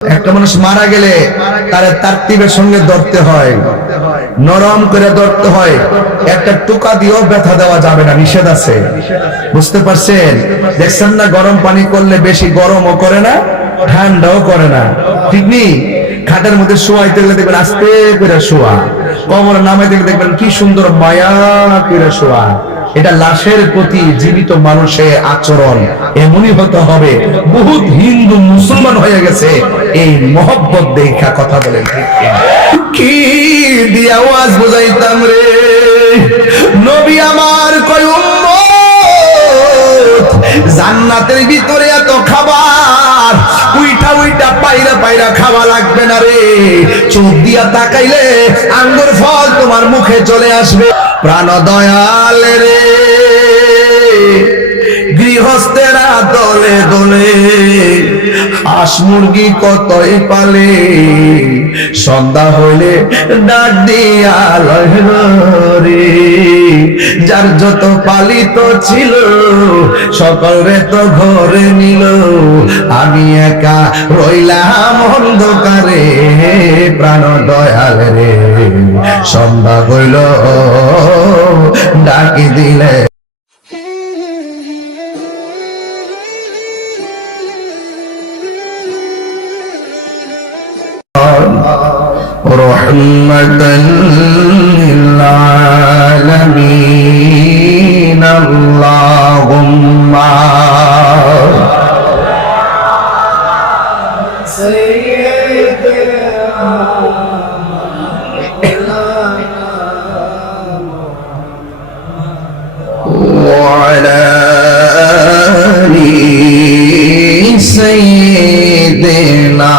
একটা মানুষ মারা গেলে তার তারতিবের সঙ্গে ধরতে হয়, নরম করে ধরতে হয়, একটা টুকা দিয়েও ব্যথা দেওয়া যাবে না, নিষেধ আছে। বুঝতে পারছেন? দেখছেন না, গরম পানি করলে বেশি গরমও করে না, ঠান্ডাও করে না, ঠিক নেই? খাটের মধ্যে শোয়াইতে গেলে দেখবেন আস্তে করে শোয়া, কবর নামাইতে গেলে দেখবেন কি সুন্দর মায়া করে শোয়া। এটা লাশের প্রতি জীবিত মানুষের আচরণ এমনই হতে হবে। বহুত হিন্দু মুসলমান হয়ে গেছে এই মহব্বত দেখা। কথা বলেন ঠিক কি দিয়ে আওয়াজ বুঝাইতাম রে? নবী আমার কয় উম্মত, জান্নাতের ভিতরে এত খাবার, উইটা উইটা পাইরা পাইরা খাওয়া লাগবে না রে। চোখ দিয়া তাকাইলে আঙ্গুর ফল তোমার মুখে চলে আসবে। প্রাণ দয়াল রে, গৃহস্থেরা দলে দলে হাঁস মুরগি কতই পালে, সন্ধ্যা হইলে ডাক দিয়া রে। যার যত পালিত ছিল সকলে তো ঘরে নিল, আমি একা রইলাম অন্ধকারে। প্রাণ দয়াল রে, সন্ধ্যা হইল ডাকি দিলে। রহমাতাল লিল আলামিন আল্লাহুম্মা সাইয়্যিদিনা ওয়া আলা আলি সাইয়্যিদিনা।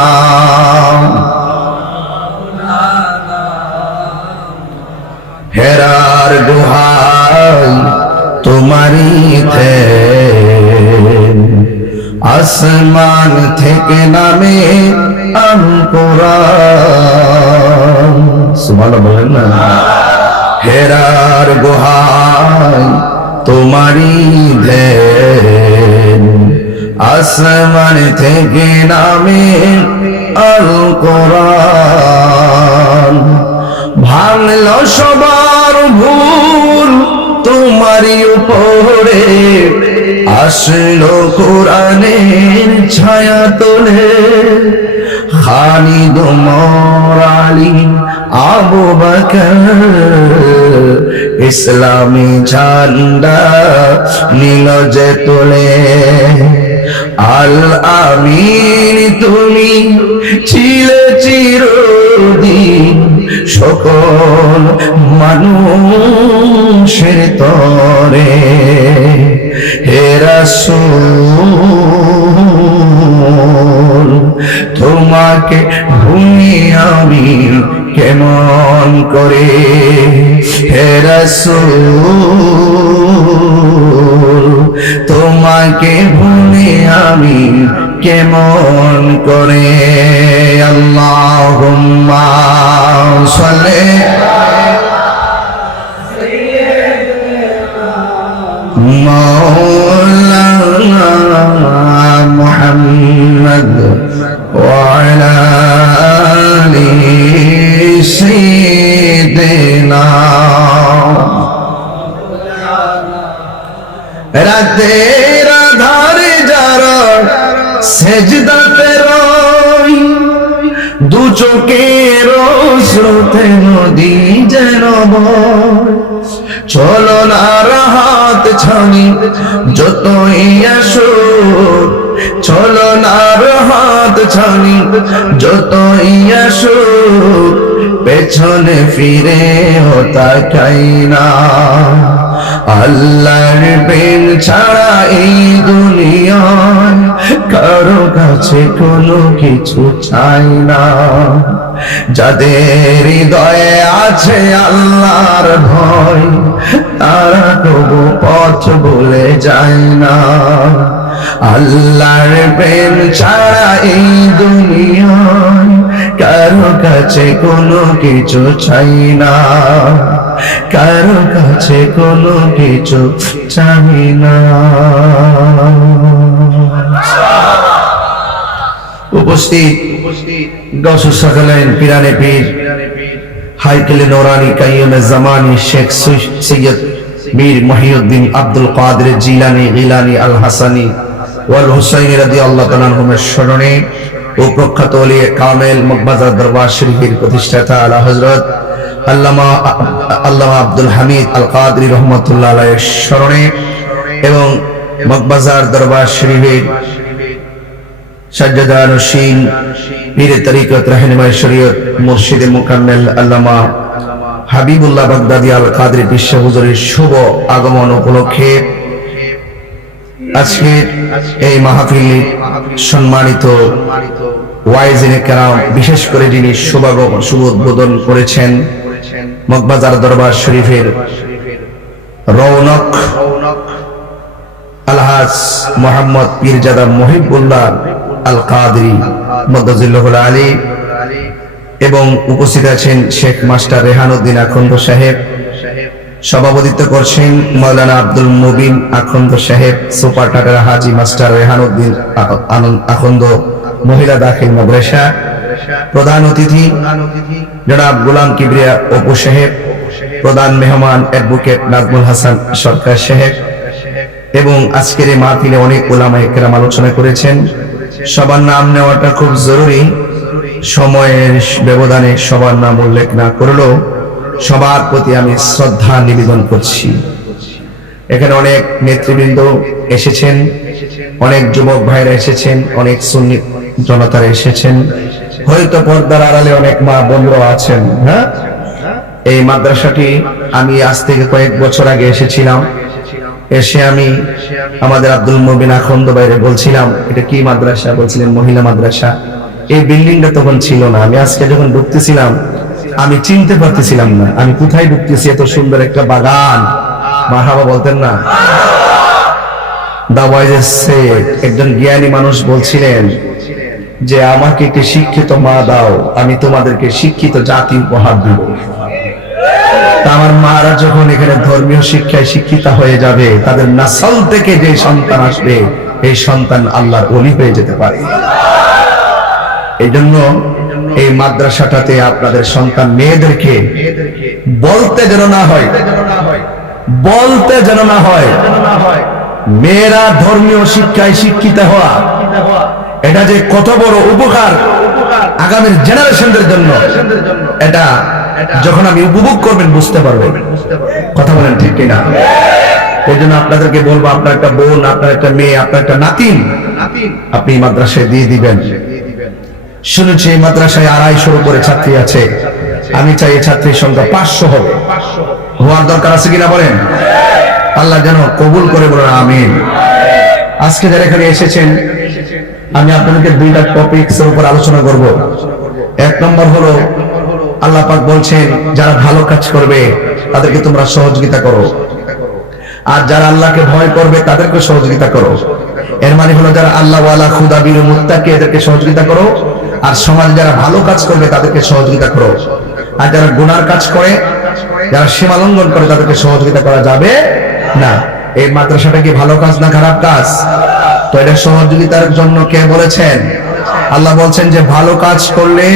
হেরার গুহায় তোমারি আসমান থেকে নামে আল কোরআন। সুবহানাল্লাহ বলেন না। হেরার গুহায় তোমারি আসমান থেকে নামে আল কোরআন। ভাঙল সবার ভুল তোমারই উপরে, আসলো কোরআনের ছায়া তোলে। খালিদ ওমর আলী আবু বকর ইসলামী ঝান্ডা নীল যে তোলে। আল আমিন তুমি ছিলে চিরদিন সকল মানুষের তরে। হে রাসূল তোমাকে ভুলি আমি কেমন করে? হে রাসূল তোমাকে ভুলি আমি কেমন করে? আল্লাহুম্মা সাল্লি মাওলানা মুহাম্মদ ওয়া আলা আলি সাইয়্যিদিনা। রাতের আধারে যারা সেজদাতে রয়, দু চোখের স্রোতে নদী যেন বয়। চলো না হাত ছানি যতই আসো, চলো না হাত ছানি যতই আসো, পেছনে ফিরে তাকাই না। আল্লাহর প্রেম ছাড়া এই দুনিয়ায় কারো কাছে কোনো কিছু চাই না। যাদের হৃদয়ে আছে আল্লাহর ভয়, তারা তবু পথ ভুলে যায় না। আল্লাহর প্রেম ছাড়া এই দুনিয়ায় কারো কাছে কোনো কিছু চাই না, কারো কাছে কোনো কিছু চাই না। উপস্থিত গৌসুস সাকালাইন পিরানে পীর হাইকেলে নোরানি কাইয়ুমে জামানি শেখ সৈয়দ মীর মহিউদ্দিন আব্দুল কাদের জিলানী গিলানী আল হাসানি ওয়াল হুসাইনি রাদিয়াল্লাহু তাআলা আনহুমের স্মরণে ও প্রখ্যাত ওলি কামেল মকবাজার দরবার শরীফের প্রতিষ্ঠাতা আলা হযরত আল্লামা আব্দুল হামিদ আল কাদরি রহমাতুল্লাহ আলাইহির স্মরণে এবং মকবাজার দরবার শরীফের সাজ্জাদা নশীন পীর তরিকত রাহনুমায়ে শরীয়ত মুর্শিদে মুকাম্মেল আল্লামা হাবিবুল্লাহ বাগদাদি আল কাদরি বিশ্ব হুজুরের শুভ আগমন উপলক্ষে আজকে এই মাহফিলে সম্মানিত ওয়াইজিনে কেরাম, বিশেষ করে যিনি শুভ উদ্বোধন করেছেন মকবাজার দরবার শরীফের রৌনক আলহাজ মোহাম্মদ পীরজাদা মুহিবুল্লাহ আল কাদরি মদ্দাজিল্লাহুল আলী, এবং উপস্থিত আছেন শেখ মাস্টার রেহানুদ্দিন আখন্দ সাহেব, সভাপতিত্ব করছেন মাওলানা আব্দুল মুবিন আখন্দ সাহেব, সুপার টাটার হাজি মাস্টার রেহানুদ্দিন আখন্দ মহিলা দাখিল মাদ্রাসা, প্রধান অতিথি জনাব গোলাম কিবরিয়া অপু সাহেব, প্রধান মেহমান অ্যাডভোকেট নাজমুল হাসান সরকার সাহেব, এবং আজকের এই মাহফিলে অনেক উলামায়ে কেরাম আলোচনা করেছেন। সবার নাম নেওয়াটা খুব জরুরি, সময়ের ব্যবধানে সবার নাম উল্লেখ না করলেও সবার প্রতি আমি শ্রদ্ধা নিবেদন করছি। এখানে অনেক নেতৃবৃন্দ এসেছেন, অনেক যুবক ভাইরা এসেছেন, অনেক সুন্নি জনতারা এসেছেন, হয়তো পর্দার আড়ালে অনেক মা বোনরা আছেন। হ্যাঁ, এই মাদ্রাসাটি আমি আজ থেকে কয়েক বছর আগে এসেছিলাম। এসে আমি আমাদের আব্দুল মুবিন আখন্দ ভাইরে বলছিলাম, এটা কি মাদ্রাসা? বলছিলেন মহিলা মাদ্রাসা। এই বিল্ডিংটা তখন ছিল না। আমি আজকে যখন ঢুকতেছিলাম আমি চিনতে পারতেছিলাম না আমি কোথায় ঢুকতেছি। এত সুন্দর একটা বাগান, মারহাবা বলতেন না? একজন জ্ঞানী মানুষ বলছিলেন যে আমাকে একটি শিক্ষিত মা দাও, আমি তোমাদেরকে শিক্ষিত জাতি উপহার দিব। আমার মারা যখন এখানে ধর্মীয় শিক্ষায় শিক্ষিত হয়ে যাবে, তাদের নাসল থেকে যে সন্তান আসবে এই সন্তান আল্লাহর ওলি হয়ে যেতে পারে। এই জন্য এই মাদ্রাসাটাতে আপনাদের সন্তান মেয়েদেরকে বলতে যেন না হয়, বলতে যেন না হয় মেয়েরা ধর্মীয় শিক্ষায় শিক্ষিত হওয়া, এটা যে কত বড় উপকার আগামীর জেনারেশনদের জন্য, এটা যখন আমি উপভোগ করবেন বুঝতে পারবেন। কথা বলেন ঠিক কিনা? এই জন্য আপনাদেরকে বলবো, আপনার একটা বোন, আপনার একটা মেয়ে, আপনার একটা নাতিন আপনি মাদ্রাসায় দিয়ে দিবেন। শুনেছি এই মাদ্রাসায় 250 উপরে ছাত্রী আছে। আমি চাই এই ছাত্রীর সংখ্যা 500 হবে। হওয়ার দরকার আছে কিনা বলেন? আল্লাহ যেন কবুল করে, বলেন আমিন। আজকে যারা এখানে এসেছেন, আমি আপনাদেরকে 2টা টপিকসের উপর আলোচনা করব। এক নম্বর হলো, আল্লাহ পাক বলছেন যারা ভালো কাজ করবে তাদেরকে তোমরা সহযোগিতা করো, আর যারা আল্লাহকে ভয় করবে তাদেরকে সহযোগিতা করো। এর মানে হলো যারা আল্লাহ ওয়ালা খুদা বীর মুত্তাকি এদেরকে সহযোগিতা করো, আর সমাজে যারা ভালো কাজ করবে তাদেরকে সহযোগিতা করো। আর যারা গুনার কাজ করে, যারা সীমা লঙ্ঘন করে তাদেরকে সহযোগিতা করা যাবে না। এই মাদ্রাসাটা কি ভালো কাজ না খারাপ কাজ? তো এটা সহযোগিতার জন্য কে বলেছেন? আল্লাহ বলছেন যে ভালো কাজ করলে,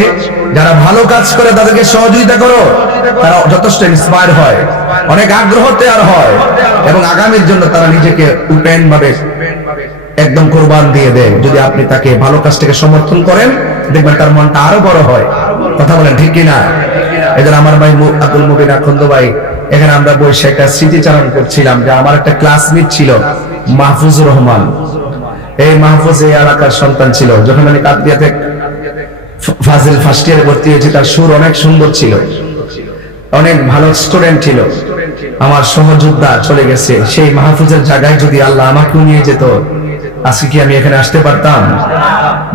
যারা ভালো কাজ করে তাদেরকে সহযোগিতা করো। তারা যথেষ্ট ইন্সপায়ার হয়, অনেক আগ্রহ তৈরি হয়, এবং আগামীর জন্য তারা নিজেকে ওপেন ভাবে একদম কোরবান দিয়ে দেয়। যদি আপনি তাকে ভালো কাজটাকে সমর্থন করেন, দেখবেন তার মনটা আরো বড় হয়। কথা বলেন ঠিক কিনা? এদের আমার ভাই আব্দুল মুবিন আখন্দ ভাই, এখানে আমরা বসে একটা স্মৃতিচারণ করছিলাম যে আমার একটা ক্লাসমেট ছিল মাহফুজুর রহমান। এই মাহফুজ এই এলাকার সন্তান ছিল। যখন আমি কাদরিয়াতে ফাজিল ফার্স্ট ইয়ারে ভর্তি হয়েছি, তার সুর অনেক সুন্দর ছিল, অনেক ভালো স্টুডেন্ট ছিল। আমার সহযোদ্ধা চলে গেছে। সেই মাহফুজের জায়গায় যদি আল্লাহ আমাকেও নিয়ে যেত, আজকে কি আমি এখানে আসতে পারতাম?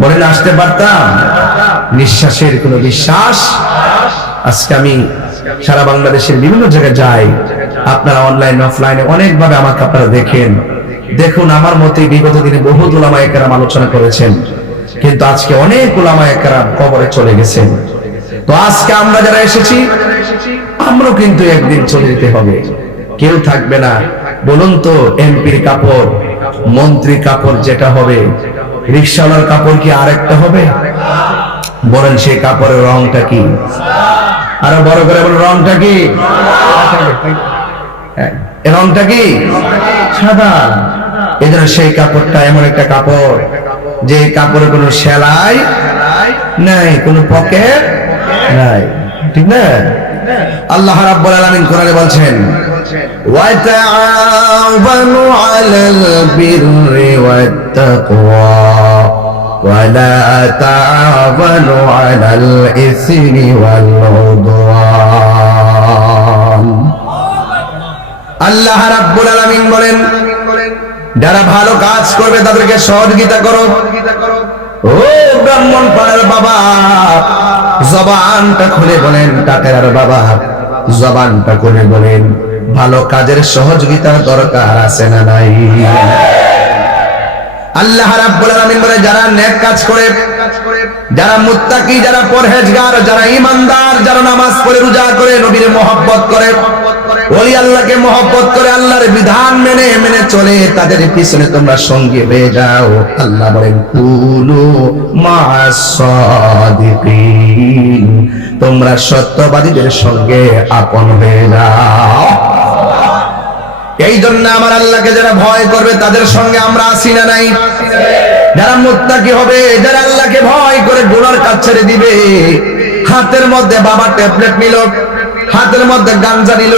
বলেন আসতে পারতাম? নিঃশ্বাসের কোনো বিশ্বাস। আজকে আমি সারা বাংলাদেশের বিভিন্ন জায়গায় যাই, আপনারা অনলাইন অফলাইনে অনেকভাবে আমাকে আপনারা দেখেন। দেখুন, আমার মতে বিগত দিনে বহু উলামায়ে কেরাম আলোচনা করেছেন, কিন্তু আজকে অনেক উলামায়ে কেরাম কবরে চলে গেছেন। তো আজকে আমরা যারা এসেছি, আমরাও কিন্তু একদিন চলে যেতে হবে, কেউ থাকবে না। বলুন তো, এমপির কাপড়, মন্ত্রী কাপড় যেটা হবে, রিকশাওয়ালার কাপড় কি আরেকটা হবে? বলেন সেই কাপড়ের রংটা কি? আরো বড় করে বলেন রংটা কি? রংটা কি? সাদা। এই জন্য সেই কাপড়টা এমন একটা কাপড় যে কাপড়ে কোনো সেলাই নাই, কোনো পকেট নাই, ঠিক না? আল্লাহ রাব্বুল আলামিন কোরআনে বলছেন ওয়া তাআওয়ানু আলাল বিররি ওয়াত তাকওয়া ওয়া লা তাআওয়ানু আলাল ইসমি ওয়াল উদওয়ান। আল্লাহ রাব্বুল আলামিন বলেন যারা ভালো কাজ করবে তাদেরকে সহযোগিতা করো। ও ব্রাহ্মণ পাড়ার বাবা, জবানটা খুলে বলেন, টাটের বাবা জবানটা খুলে বলেন, ভালো কাজের সহযোগিতার দরকার আছে না নাই? আল্লাহ রাব্বুল আলামিন বলে যারা নেক কাজ করে, যারা মুত্তাকি, যারা পরহেজগার, যারা ঈমানদার, যারা নামাজ পড়ে রোজা করে, নবীর মহব্বত করে, ওলি আল্লাহকে মহব্বত করে, আল্লাহর বিধান মেনে মেনে চলে, তাদের পিছনে তোমরা সঙ্গী হয়ে যাও। আল্লাহ বলেন কুনু মা'আস সাদিকিন, তোমরা সত্যবাদীদের সঙ্গে আপন হয়ে যাও। এই জন্য আমার আল্লাহকে যারা ভয় করবে তাদের সঙ্গে আমরা আসি না নাই? যারা মুত্তাকি হবে, যারা আল্লাহকে ভয় করে গুনার কাজ ছেড়ে দিবে, হাতের মধ্যে বাবা ট্যাবলেট নিল, হাতের মধ্যে গাঞ্জা নিল,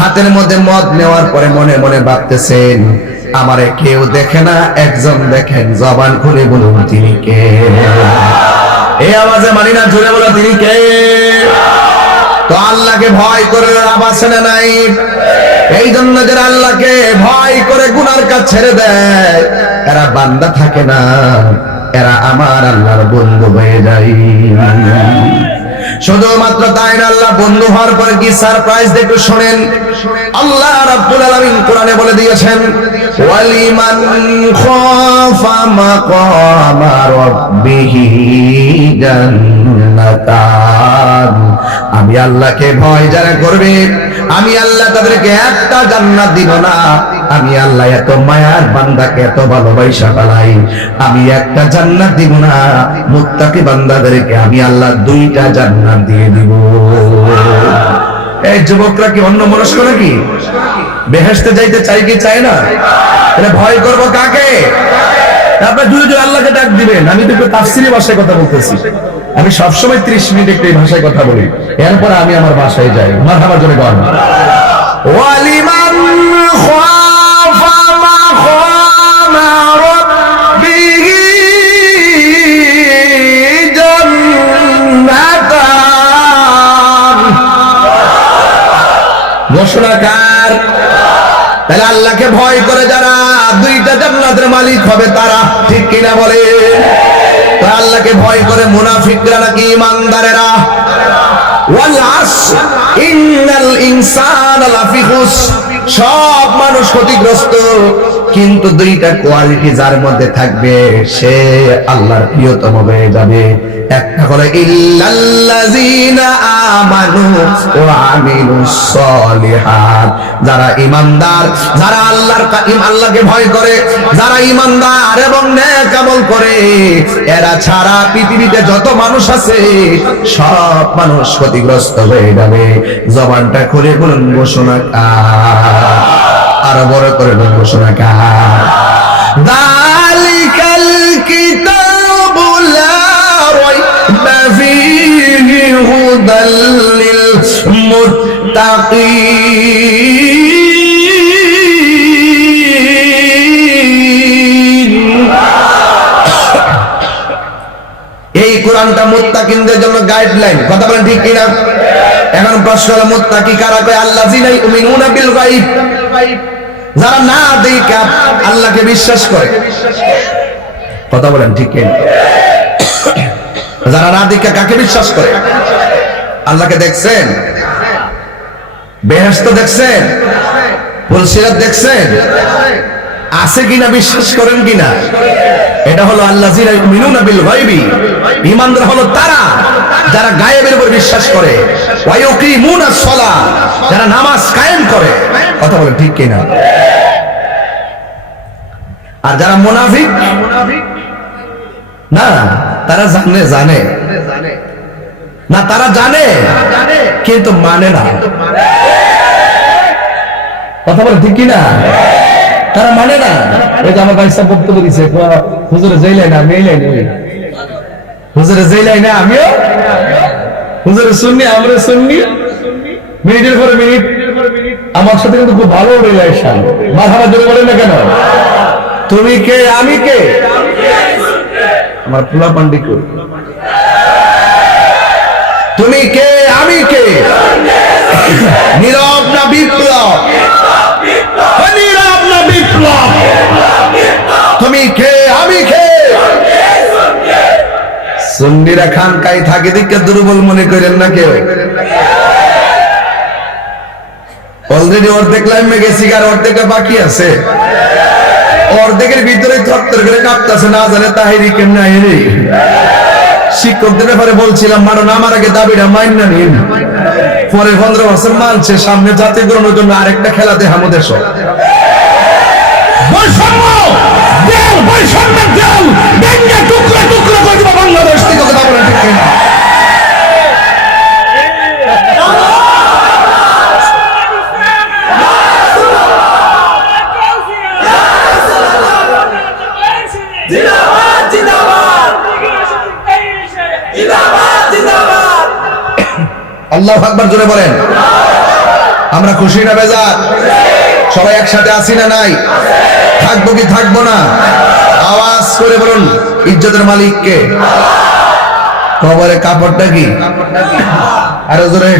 হাতের মধ্যে মদ নেওয়ার পরে মনে মনে ভাবতেছেন আমারে কেউ দেখে না, একজন দেখেন, জবান খুলে বলুন তিনি কে? এই আওয়াজে মানি না, জোরে বলো তিনি কে? তো আল্লাহকে ভয় করে লাভ আছে না নাই? এই জন্য যারা আল্লাহকে ভয় করে গুনার কাজ ছেড়ে দেয় এরা বান্দা থাকে না, এরা আমার আল্লাহর বন্ধু হয়ে যায়। শুধুমাত্র তাই না, আল্লাহ বন্ধু হওয়ার পরে কি সারপ্রাইজ দেখে শোনেন। আল্লাহ রাব্বুল আলামিন কোরআনে বলে দিয়েছেন ওয়ালিমান খাফা মাকামা রাব্বিহি জান্নাতান, আমি আল্লাহকে ভয় যারা করবে আমি আল্লাহ তাদেরকে একটা জান্নাত দিব না। আমি আল্লাহ এত মায়ার বান্দাকে এত ভালোবাসা পালাই, আমি একটা জান্নাত দিব না, মুত্তাকি বান্দাদেরকে আমি আল্লাহ দুইটা জান্নাত দিয়ে দিব। এই যুবকরা কি অন্য মনস্ক নাকি? বেহেশতে যাইতে চাই কি চাই না? তাহলে ভয় করব কাকে? আপনি জুড়ে জুড়ে আল্লাহকে ডাক দিবেন। আমি তো একটু তাফসীরি ভাষায় কথা বলতেছি, আমি সবসময় 30 মিনিট একটু এই ভাষায় কথা বলি, এরপর আমি আমার বাসায় যাই। মারহাবার জন্য গান। ওয়ালিমান খাফা মাকামা রাব্বিহি জান্নাতান, ঘোষণাকার। তাহলে আল্লাহকে ভয় করে যারা দুইটা জান্নাতের মালিক হবে তারা, ঠিক কিনা বলে? তো আল্লাহকে ভয় করে মুনাফিকরা নাকি ঈমানদারেরা? ওয়াল আসর ইন্নাল ইনসানা লাফি খুসর, সব মানুষ ক্ষতিগ্রস্ত, কিন্তু দুইটা কোয়ালিটি যার মধ্যে থাকবে সে আল্লাহর প্রিয়তম হয়ে যাবে। একটা হলো ইল্লাল্লাযীনা আমানু ওয়া আমিলুস সলিহাত, যারা ঈমানদার, যারা আল্লাহকে ভয় করে, যারা ঈমানদার এবং নেক আমল করে, এরা ছাড়া পৃথিবীতে যত মানুষ আছে সব মানুষ ক্ষতিগ্রস্ত হয়ে যাবে। জবানটা খুলে বলুন ঘোষণাকার, আরো বড় করে বলুন ঘোষণাকার। যালিকাল কিতাবু লা রাইবা ফীহি হুদাল লিল মুত্তাকিন, এই কোরআনটা মুত্তাকিনদের জন্য গাইডলাইন। কথা বলেন ঠিক কিনা? এখন প্রশ্ন হলো মুত্তাকি কারা? কয় আল্লাযীনা ইউমিনুনা বিল গায়ব, যারা না দেখে আল্লাহকে বিশ্বাস করে। কথা বলেন ঠিক কিনা? যারা না দেখে কাকে বিশ্বাস করে? আল্লাহকে দেখছেন? বেহেশত দেখছেন? ফুলসিরাত দেখছেন? আছে কিনা বিশ্বাস করেন কিনা? এটা হলো আল্লাযীনা ইউমিনুনা বিল গায়বি, ঈমানদার হলো তারা যারা গায়েবের উপর বিশ্বাস করে। ওয়া ইউকিমুনাস সালাহ, যারা নামাজ কায়েম করে। কথা বলেন ঠিক কিনা? আর যারা মুনাফিক, না, তারা জানে না, তারা জানে কিন্তু মানে না। কথা বলে ঠিক কিনা? তারা মানে না। ওই যে আমার ভাই সাহেব বক্তব্য দিচ্ছে, হুজুরে জেলাই না, আমি এলাই না, হুজুরে জেলাই না, আমিও হুজুরে শুননি, আমরা শুননি, মিনিটের পরে মিনিট আমার সাথে কিন্তু খুব ভালো রিলেশন। মাথাটা জোরে বলেন না কেন? তুমি কে, আমি কে, আমার পুরা পান্ডিক, তুমি কে, আমি কে, নীরব না বিপ্লব, নীরব না বিপ্লব, তুমি কে, আমি কে। সুন্নিরা খানকাই থাকে দিকে দুর্বল মনে করেন না কেউ। অলরেডি অর্ধেক লাইমে গেছি, আর অর্ধেক বাকি আছে। অর্ধেকের ভিতরে থরথর করে কাঁপতেছে, না জানে তাহিরি কেমন আইরি। শিক্ষকদের ব্যাপারে বলছিলাম, মানো না, আমার আগে দাবিটা মাইন না নিন, পরে 15 বছর মানছে, সামনে জাতীয় গ্রহণের জন্য আরেকটা খেলাতে হামুদের সব বৈষম্য দেল, বৈষম্যের দেল ভেঙে টুকরো টুকরো করে দিব বাংলাদেশ থেকে। কথা বলেন ঠিক কিনা? আল্লাহু আকবার জোরে বলেন। আমরা খুশি না বেজার? সবাই একসাথে আছি না নাই? থাকবো কি থাকবো না? আওয়াজ করে বলুন, ইজ্জতের মালিক কে? কবরে কাপড়টা কি আরো জোরে?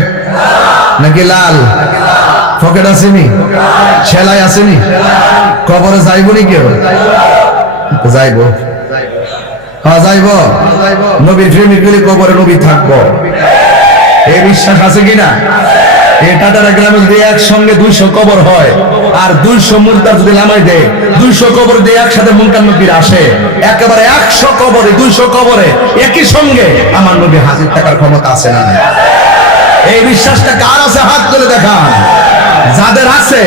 নাকি লাল পকেট আসেনি, সেলাই আসেনি? কবরে যাইবো নি কেউ? যাইবো, হ্যাঁ যাইবো। নবীর প্রেমিক হলে কবরে নবী থাকবো, এই বিশ্বাস আছে কিনা? এই টাটারা গ্রামে যদি একসঙ্গে 200 কবর হয়, আর 200 মুর্দার যদি নামাই দেয়, 200 কবর দিয়ে একসাথে মুনকার নবীর আসে, একেবারে 100 কবরে, 200 কবরে একই সঙ্গে আমার নবী হাজির থাকার ক্ষমতা আছে না? এই বিশ্বাসটা কার আছে? হাত তুলে দেখান যাদের আছে।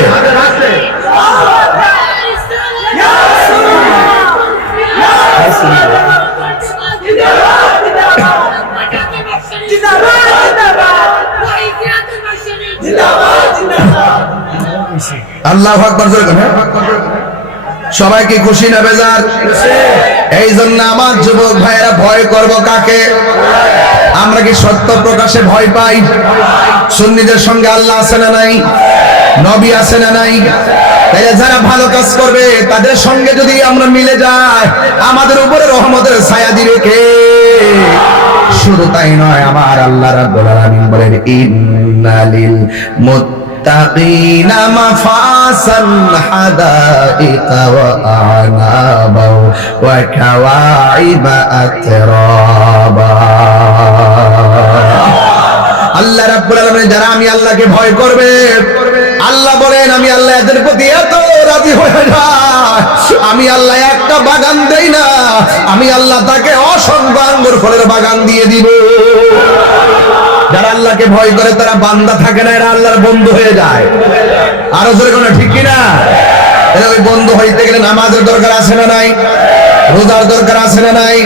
আল্লাহু আকবার জোরে বলেন। সবাই কি খুশি না বেজার? এই জন্য আমার যুবক ভাইয়েরা ভয় করব কাকে? আমরা কি সত্য প্রকাশে ভয় পাই? সুন্নিদের সঙ্গে আল্লাহ আছে না নাই? নবী আছে না নাই? তাই যারা ভালো কাজ করবে তাদের সঙ্গে যদি আমরা মিলে যাই, আমাদের উপরে রহমতের ছায়া দিবে কে? শুধু তাই নয়, আমার আল্লাহ রাব্বুল আলামিন বলেন, ইন্নালিল মুত্তাকিনা মাফাসান হাদাইকা ওয়া আনাবা ওয়া কাওয়াইবা আতরাবা। আল্লাহ রাব্বুল আলামিন যারা আমি আল্লাহকে ভয় করবে, আল্লাহ বলেন আমি আল্লাহ এদের প্রতি এত রাজি হয়ে যায়, আমি আল্লাহ একটা বাগান দেই না, আমি আল্লাহ তাকে অসংখ্য আঙ্গুর ফলের বাগান দিয়ে দিব। যারা আল্লাহকে ভয় করে তারা বান্দা থাকে না, এরা আল্লাহর বন্ধু হয়ে যায়। আরো জোরে কোনো ঠিক কিনা? এরা ওই বন্ধু হইতে গেলে নামাজের দরকার আছে না নাই? রোজার দরকার আছে না নাই?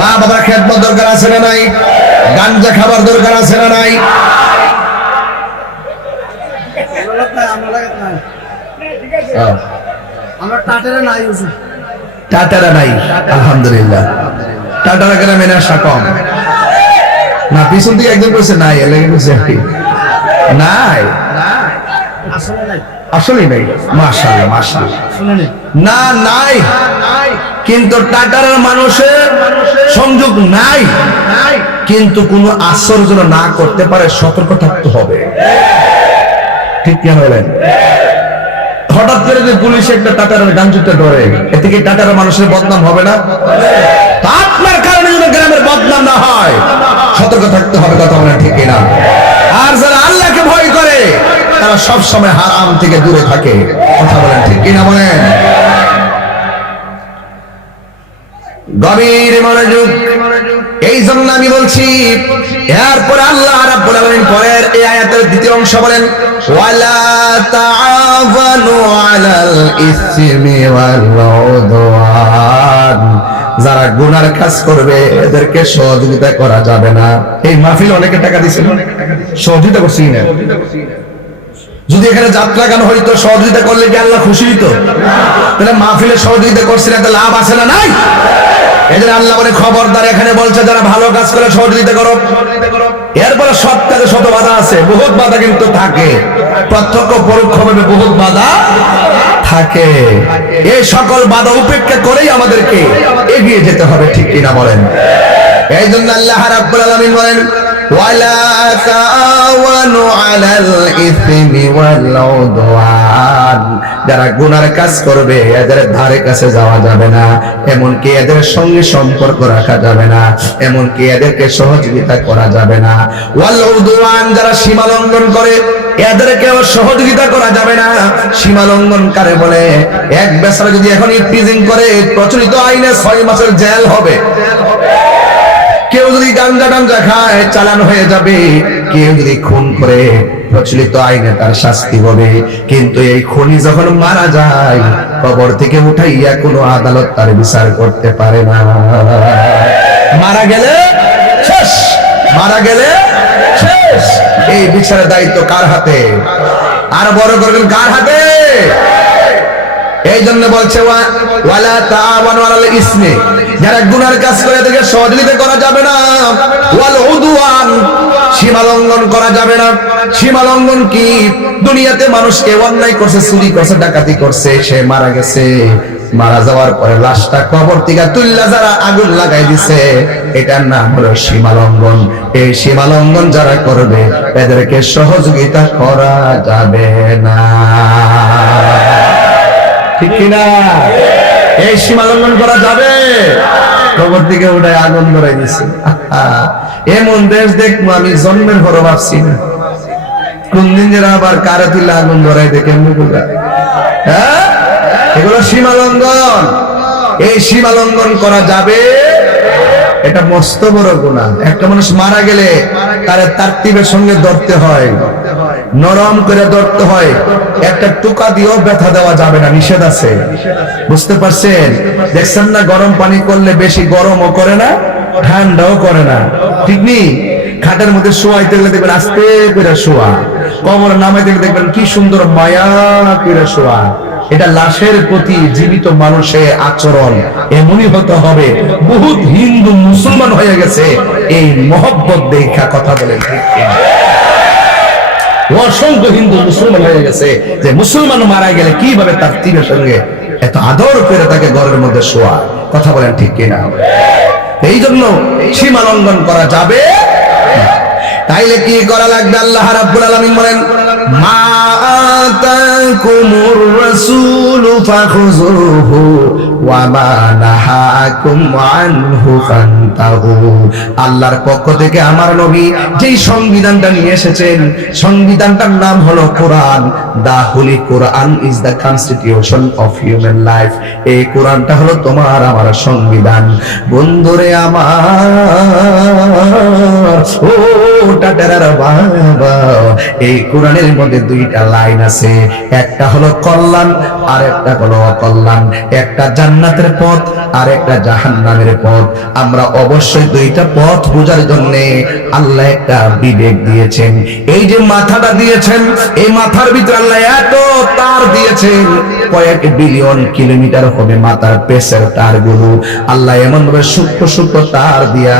মা বাবার খেদমত দরকার আছে না নাই? গাঞ্জা খাবার দরকার আছে না নাই? টাটারা নাই, আলহামদুলিল্লাহ। টাটারা গ্রামে নেশা কম না? পিছন থেকে একজন বলছে নাই, এলাকা বলছে নাই, আসলে নাই। মাশাআল্লাহ মাশাআল্লাহ, না নাই, কিন্তু টাটারার মানুষের সংযোগ নাই, কিন্তু কোন আশ্চর্য যেন না করতে পারে, সতর্ক থাকতে হবে। ঠিক কেন বলেন? হঠাৎ করে যে পুলিশ একটা টাটারের গান জুতে ধরে, এতে কি টাটারের মানুষের বদনাম হবে না? আপনার কারণে যেন গ্রামের বদনাম না হয়, সতর্ক থাকতে হবে। কথা বলেন ঠিক কিনা? আর যারা আল্লাহকে ভয় করে তারা সব সময় হারাম থেকে দূরে থাকে। কথা বলেন ঠিক কিনা? বলেন। গভীর মনোযোগ। এই জন্য আমি বলছি, এরপর আল্লাহ রাব্বুল আলামিন পরের এই আয়াতের দ্বিতীয় অংশ বলেন, ওয়ালা তাআওয়ানু আলাল ইসমি ওয়াল উদওয়ান যারা গুনার কাজ করবে এদেরকে সহযোগিতা করা যাবে না। এই মাহফিল অনেকে টাকা দিয়েছিল, সহযোগিতা করছি না। যদি এখানে যাত্রা গান হইতো, সহযোগিতা করলে কি আল্লাহ খুশি হইতো? তাহলে মাহফিলে সহযোগিতা করছি না, তো লাভ আছে না নাই? এজন্য আল্লাহ বলে খবরদার, এখানে বলছে যারা ভালো কাজ করে সহযোগিতা করো। এরপরে সৎ কাজে শত বাধা আছে, বহুত বাধা কিন্তু থাকে, প্রত্যক্ষ পরোক্ষভাবে বহুত বাধা থাকে। এই সকল বাধা উপেক্ষা করেই আমাদেরকে এগিয়ে যেতে হবে, ঠিক কিনা বলেন? এই জন্য আল্লাহ রাব্বুল আলামিন বলেন ওয়ালা তাআওয়ানু আলাল ইসমি ওয়াল উদওয়ান, যারা গুনার কাজ করবে এদের ধারে কাছে যাওয়া যাবে না, এমনকি এদের সঙ্গে সম্পর্ক রাখা যাবে না, এমনকি এদেরকে সহযোগিতা করা যাবে না। ওয়াল উদওয়ান, যারা সীমা লঙ্ঘন করে এদেরকেও সহযোগিতা করা যাবে না। সীমা লঙ্ঘন কারে বলে? এক বেচারা যদি এখন ইফটিজিং করে প্রচলিত আইনে 6 মাসের জেল হবে। কেউ যদি গাঞ্জা টাঞ্জা খায় চালান হয়ে যাবে। কেউ যদি খুন করে প্রচলিত আইনে তার শাস্তি হবে। কিন্তু এই খুনি যখন মারা যায়, কবর থেকে উঠাইয়া কোনো আদালত তার বিচার করতে পারে না। মারা গেলে শেষ, মারা গেলে শেষ। এই বিচারের দায়িত্ব কার হাতে? আর বড় করবেন কার হাতে? এই জন্য বলছে ওয়ালা তাআওয়ানু আলাল ইসমি, যারা গুনার কাজ করে তাদেরকে সহযোগিতা করা যাবে না। ওয়াল উদওয়ান, সীমা লঙ্ঘন করা যাবে না। সীমা লঙ্ঘন কি? দুনিয়াতে মানুষকে অন্যায় করছে, চুরি করছে, ডাকাতি করছে, সে মারা গেছে, মারা যাওয়ার পরে লাশটা কবর থেকে তুইলা যারা আগুন লাগাই দিছে, এটার নাম হলো সীমা লঙ্ঘন। এই সীমা লঙ্ঘন যারা করবে এদেরকে সহযোগিতা করা যাবে না, ঠিক কিনা? এই সীমা লঙ্ঘন করা যাবে? কবর থেকে উঠে আগুন ধরাই দিছে। এমন দেশ দেখবো আমি জন্মের পর ভাবছি না, কোন দিন যারা আবার কারে তুলে আগুন ধরাই দেখে মুখা। হ্যাঁ, এগুলো সীমা লঙ্ঘন। এই সীমা লঙ্ঘন করা যাবে, এটা মস্ত বড় গুনাহ। একটা মানুষ মারা গেলে তার তারতিবের সঙ্গে ধরতে হয়, নরম করে ধরতে হয়। একটা টুকা দিয়েও ব্যথা দেওয়া যাবে না, নিষেধ আছে। বুঝতে পারছেন? দেখছেন না, গরম পানি করলে বেশি গরমও করে না, ঠান্ডাও করে না, ঠিক নেই? খাটের মধ্যে শোয়াইতে গেলে দেখবেন আস্তে করে শোয়া, কবর নামাইতে গেলে দেখবেন কি সুন্দর মায়া করে শোয়া। এটা লাশের প্রতি জীবিত মানুষের আচরণ এমনই হতে হবে। বহুত হিন্দু মুসলমান হয়ে গেছে এই মহব্বত দেখা, কথা বলে ঠিক কিনা? অসংখ্য হিন্দু মুসলমান হয়ে গেছে যে মুসলমান মারা গেলে কিভাবে তার তীরের সঙ্গে এত আদর করে তাকে ঘরের মধ্যে শোয়া, কথা বলেন ঠিক কিনা? এই জন্য সীমা লঙ্ঘন করা যাবে। তাইলে কি করা লাগবে? আল্লাহ রাব্বুল আলামিন বলেন মা আতাকুমুর রাসূলু ফাখুযুহু ওয়া মা নাহাকুম আনহু ফান্তাহু। আল্লাহর পক্ষ থেকে আমার নবী যেই সংবিধানটা নিয়ে এসেছেন, সংবিধানটার নাম হলো Quran. The holy Quran is the constitution of human life. এই কোরআনটা হলো তোমার আমার সংবিধান। বন্ধুরে আমার, ও টাটার বাবা, এই কোরআনের মধ্যে দুইটা লাইন আছে, একটা হলো কল্যাণ আর একটা হলো অকল্যাণ, একটা জান্নাতের পথ আর একটা জাহান্নামের পথ। আমরা অবশ্যই দুইটা পথ বোঝার জন্য আল্লাহ একটা বিবেক দিয়েছেন। এই যে মাথাটা দিয়েছেন, এই মাথার ভিতরে আল্লাহ এত তার দিয়েছেন, কয়েক বিলিয়ন কিলোমিটার হবে মাথার পেশের তারগুলো। আল্লাহ এমন ভাবে সূক্ষ্ম সূক্ষ্ম তার দিয়া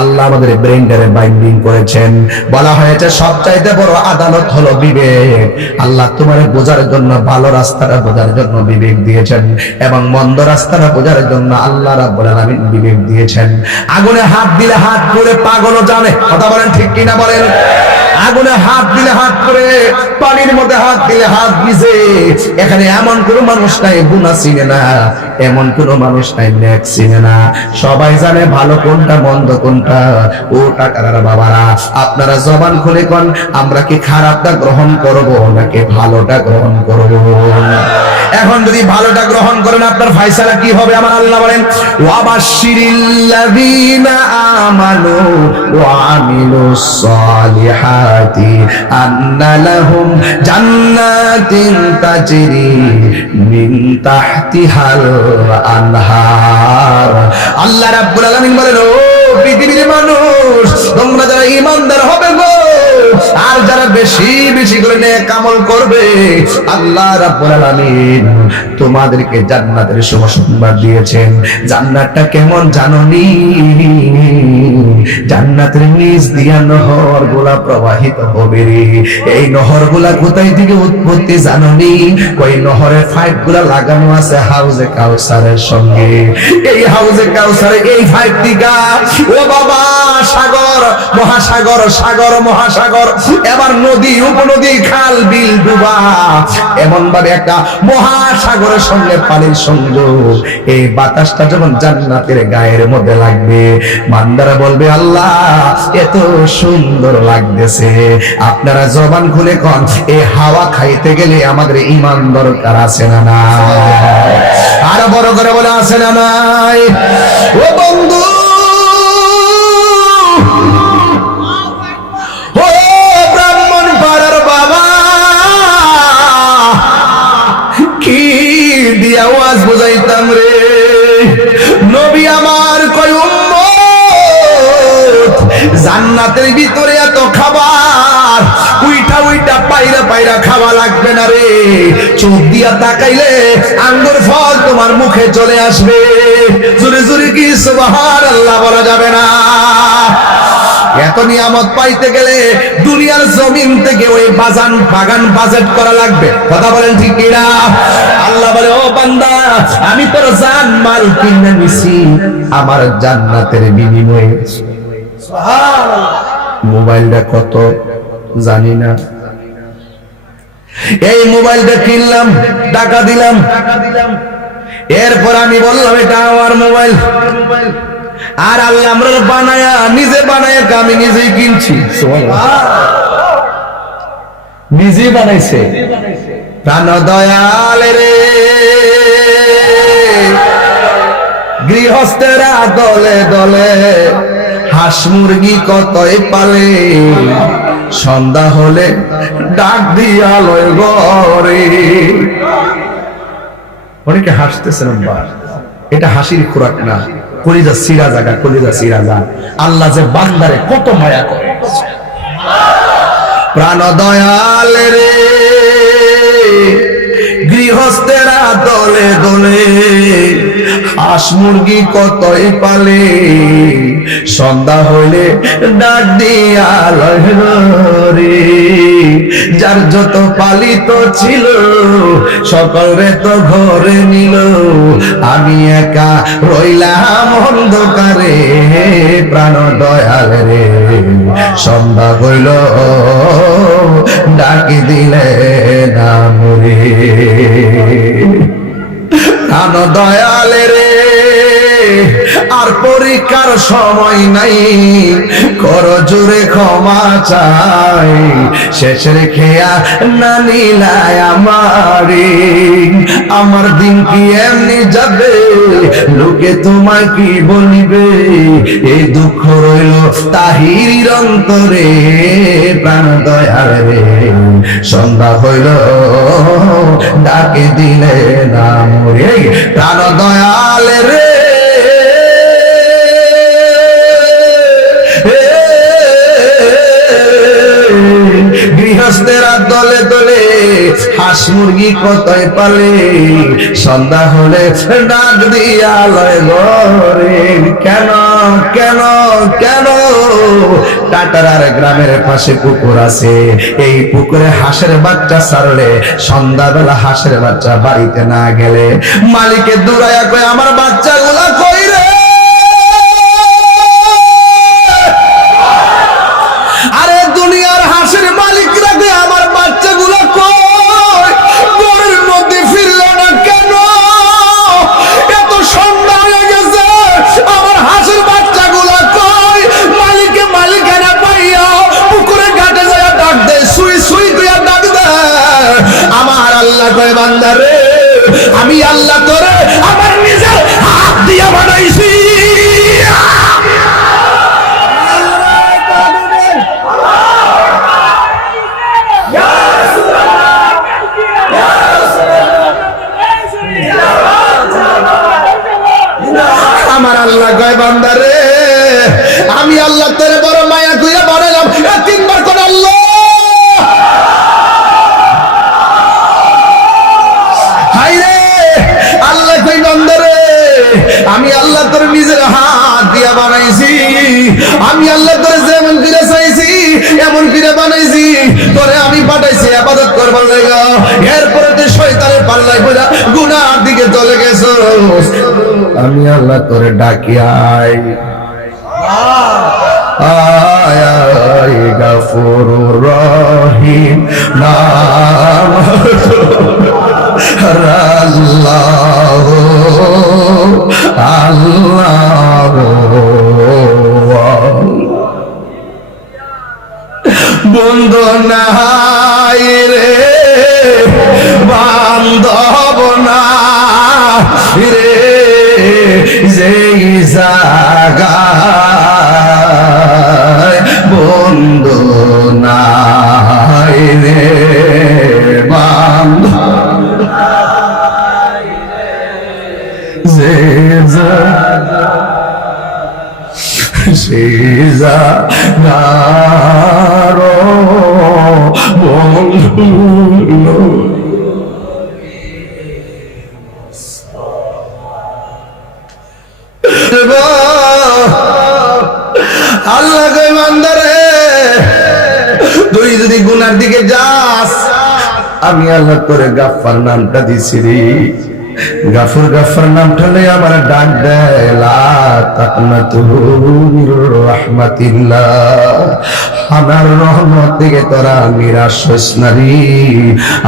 আল্লাহ আমাদের ব্রেনটারে বাইন্ডিং করেছেন। বলা হয়েছে সবচাইতে বড় আদালত হলো বিবেক। আল্লাহ তোমার বোঝার জন্য, ভালো রাস্তাটা বোঝার জন্য বিবেক দিয়েছেন, এবং মন্দ রাস্তাটা বোঝার জন্য আল্লাহ রাব্বুল আলামিন বিবেক দিয়েছেন। আগুনে হাত দিলে হাত করে পাগলও জানে, কথা বলেন ঠিক কিনা বলেন? আগুনে হাত দিলে হাত করে, পানির মধ্যে হাত দিলে হাত ভিজে। এখানে এমন কোন মানুষ নাই গুনাহ চিনে না, এমন কোন মানুষ নাই নেক চিনে না। সবাই জানে ভালো কোনটা মন্দ কোনটা। ও টাকার বাবারা, আপনারা জবান খুলে কোন, আমরা কি খারাপটা গ্রহণ করব নাকি ভালোটা গ্রহণ করব? এখন যদি ভালোটা গ্রহণ করেন আপনার ফয়সালা কি হবে? আমার আল্লাহ বলেন ওয়াবাশশিরিল্লাযীনা আমানু ওয়া আমিলুস সালিহাত আয়াতি আন্না লাহুম জান্নাতিন তাজরি মিন তাহতিহাল আনহার। আল্লাহ রাব্বুল আলামিন বলেন, ও পৃথিবীর মানুষ, তোমরা যারা ঈমানদার হবে গো, আর যারা বেশি বেশি করে নেক আমল করবে, আল্লাহ রাব্বুল আলামিন তোমাদেরকে জান্নাতের সুসংবাদ দিয়েছেন। জান্নাতটা কেমন জানোনি? জান্নাতের নিচ দিয়া নহরগুলা প্রবাহিত হবে রে। এই নহরগুলা কোথায় থেকে উৎপত্তি জানোনি? ওই নহরের পাইপগুলা লাগানো আছে হাউজে কাউসারের সঙ্গে। এই হাউজে কাউসারে এই পাইপ দিগা ও বাবা সাগর মহাসাগর, সাগর মহাসাগর, এবার নদী উপনদী খাল বিল ডুবা, এমন ভাবে একটা মহাসাগরের সঙ্গে পানির সংযোগ। এই বাতাসটা যখন জান্নাতের গায়ের মধ্যে লাগবে, বান্দারা বলবে আল্লাহ এত সুন্দর লাগতেছে। আপনারা জবান খুলে কোন, এই হাওয়া খাইতে গেলে আমাদের ঈমান দরকার আছে না নাই? আর বড় করে বলে আছে না নাই? ও বন্ধু, ও ব্রাহ্মণ পাড়ার বাবা, কি দিয়া ওয়াজ বুঝাইতাম রে। নবী আমার কয় উম্মত, জান্নাতের ভিতরে এত খাবার, উইটা উইটা পাইরা পাইরা খাওয়া লাগবে না রে। চোখ দিয়া তাকাইলে আঙ্গুর ফল তোমার মুখে চলে আসবে। জোরে জোরে কি সুবহানাল্লাহ বলা যাবে না? এত নিয়ামত পাইতে গেলে দুনিয়ার জমিন থেকে ওই বাগান বাজেট করা লাগবে। কথা বলেন ঠিক কিনা? আল্লাহ বলে, ও বান্দা, আমি তোর জান মাল কিনে নিছি আমার জান্নাতের বিনিময়ে। সুবহানাল্লাহ। মোবাইলটা কত জানি না, এই মোবাইলটা কিনলাম, টাকা দিলাম, এরপর আমি বললাম এটা আমার মোবাইল। আর আল্লাহ আমরা বানায়া নিজে বানায়া আমি নিজেই কিনছি, নিজেই বানাইছে। প্রাণ দয়াল রে, গৃহস্থেরা দলে দলে হাঁস মুরগি কতই পালে, সন্ধ্যা হলে ডাক দিয়া লয় ঘরে। অনেকে হাসতেছেন, এটা হাসির খোরাক না, কলিজা সিরা জাগা, কলিজা সিরা যা। আল্লাহ যে বান্দারে কত মায়া করে। প্রাণ দয়াল রে, গৃহস্থেরা দলে দলে হাঁস মুরগি কতই পালে, সন্ধ্যা হইলে ডাক দিয়া লয় রে। যার যত পালিত ছিল সকলে তো ঘরে নিল, আমি একা রইলাম অন্ধকারে। প্রাণ দয়াল রে, সন্ধ্যা হইল ডাকি দিলে নাম রে। প্রাণ দয়াল রে, আর পরীক্ষার সময় নাই, কর জোরে ক্ষমা চাই, শেষের খেয়া না নিলায় আমারে। আমার দিন কি এমনি যাবে, লোকে তোমায় কি বলিবে, এই দুঃখ রইল তাহির অন্তরে। প্রাণ দয়াল রে, সন্ধ্যা হইল ডাকে দিলে নাম রে। প্রাণ দয়াল রে, গৃহস্থেরা দলে দলে হাঁস মুরগি কতই পালে, সন্ধ্যা হলে ডাক দিয়া লয় ঘরে। কেন কেন কেন? টাটারার গ্রামের পাশে পুকুর আছে, এই পুকুরে হাঁসের বাচ্চা ছাড়লে সন্ধ্যাবেলা হাঁসের বাচ্চা বাড়িতে না গেলে মালিকে দৌড়াইয়া কয়, আমার বাচ্চাগুলা কই রে? আরে দুনিয়ার হাঁসের মালিকরা কই, আমার বাচ্চাগুলা কই? ঘরের মধ্যে ফিরলে না কেন? এত সন্ধ্যা হয়ে গেছে, আমার হাঁসের বাচ্চাগুলা কই? মালিকে মালিকেরা পাইয়া পুকুরে ঘাটে যায় ডাক দেয়, সুই সুই কইয়া ডাক দেয়। আমার আল্লাহ কয়, বান্দা রে, আমি আল্লাহ তোরে আমার নিজের হাত দিয়া বানাইছি। কয় বান্দা রে আমি আল্লাহ তোরে বড় মায়া কইরা বানাইলাম, তিনবার কোন আল্লাহ। হাই রে আল্লাহ কই বান্দা রে আমি আল্লাহ তোর নিজের হাত দিয়া বানাইছি, আমি আল্লাহ তোরে যেমন করে চাইছি এমন করে বানাইছি, তোরে আমি পাঠাইছি ইবাদত করবার লাগা। এরপরে তুই শয়তানের পাল্লায় পড়া গুনার দিকে চলে গেছস, আমি আল্লাহ তোরে ডাকি আয় আয় আয় গফুরুর রহিম নাম আল্লাহ আল্লাহ বন্ধু নাই রে বান্ধব না রে যেই জায়গায় বন্ধু নাই রে বান্ধব যে বন্ধু আল্লাহ কই বান্দারে তুই যদি গুনার দিকে যাস আমি আল্লাহ তোরে গাফফার নামটা দিছি রে। গাফুর গাফার নামটা লই আমার ডাক দেয় লা তাকনাতু মির রাহমাতিল্লাহ, আমার রহমত থেকে তোরা নিরাশ হইস না রে।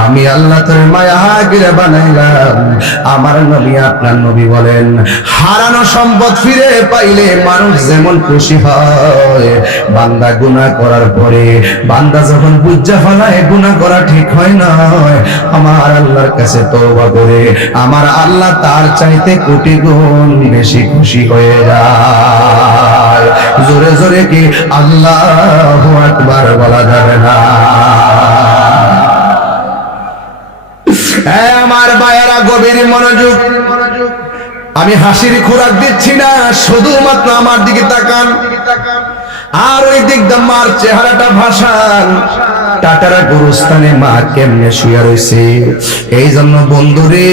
আমি আল্লাহ তোর মায়া করে বানাইলাম। আমার নবী আপনার নবী বলেন হারানো সম্পদ ফিরে পাইলে মানুষ যেমন খুশি হয়, বান্দা গুনাহ করার পরে বান্দা যখন বুঝা ফেলায় গুনাহ করা ঠিক হয় না, আমার আল্লাহর কাছে তওবা করে আমার আল্লাহ তার চাইতে কোটি গুণ বেশি খুশি হয়ে যায়। জোরে জোরে কি আল্লাহু আকবার বলা যাবে না? আমার ভাইয়েরা গভীর মনোযোগ, আমি হাসির খোরাক দিচ্ছি না, শুধুমাত্র আমার দিকে তাকান আর ওই দিক দিয়ে মার চেহারাটা ভাসান। টাটারা গুরুস্থানে মা কেমনে শুয়ে রয়েছে। এই জন্য বন্ধুরে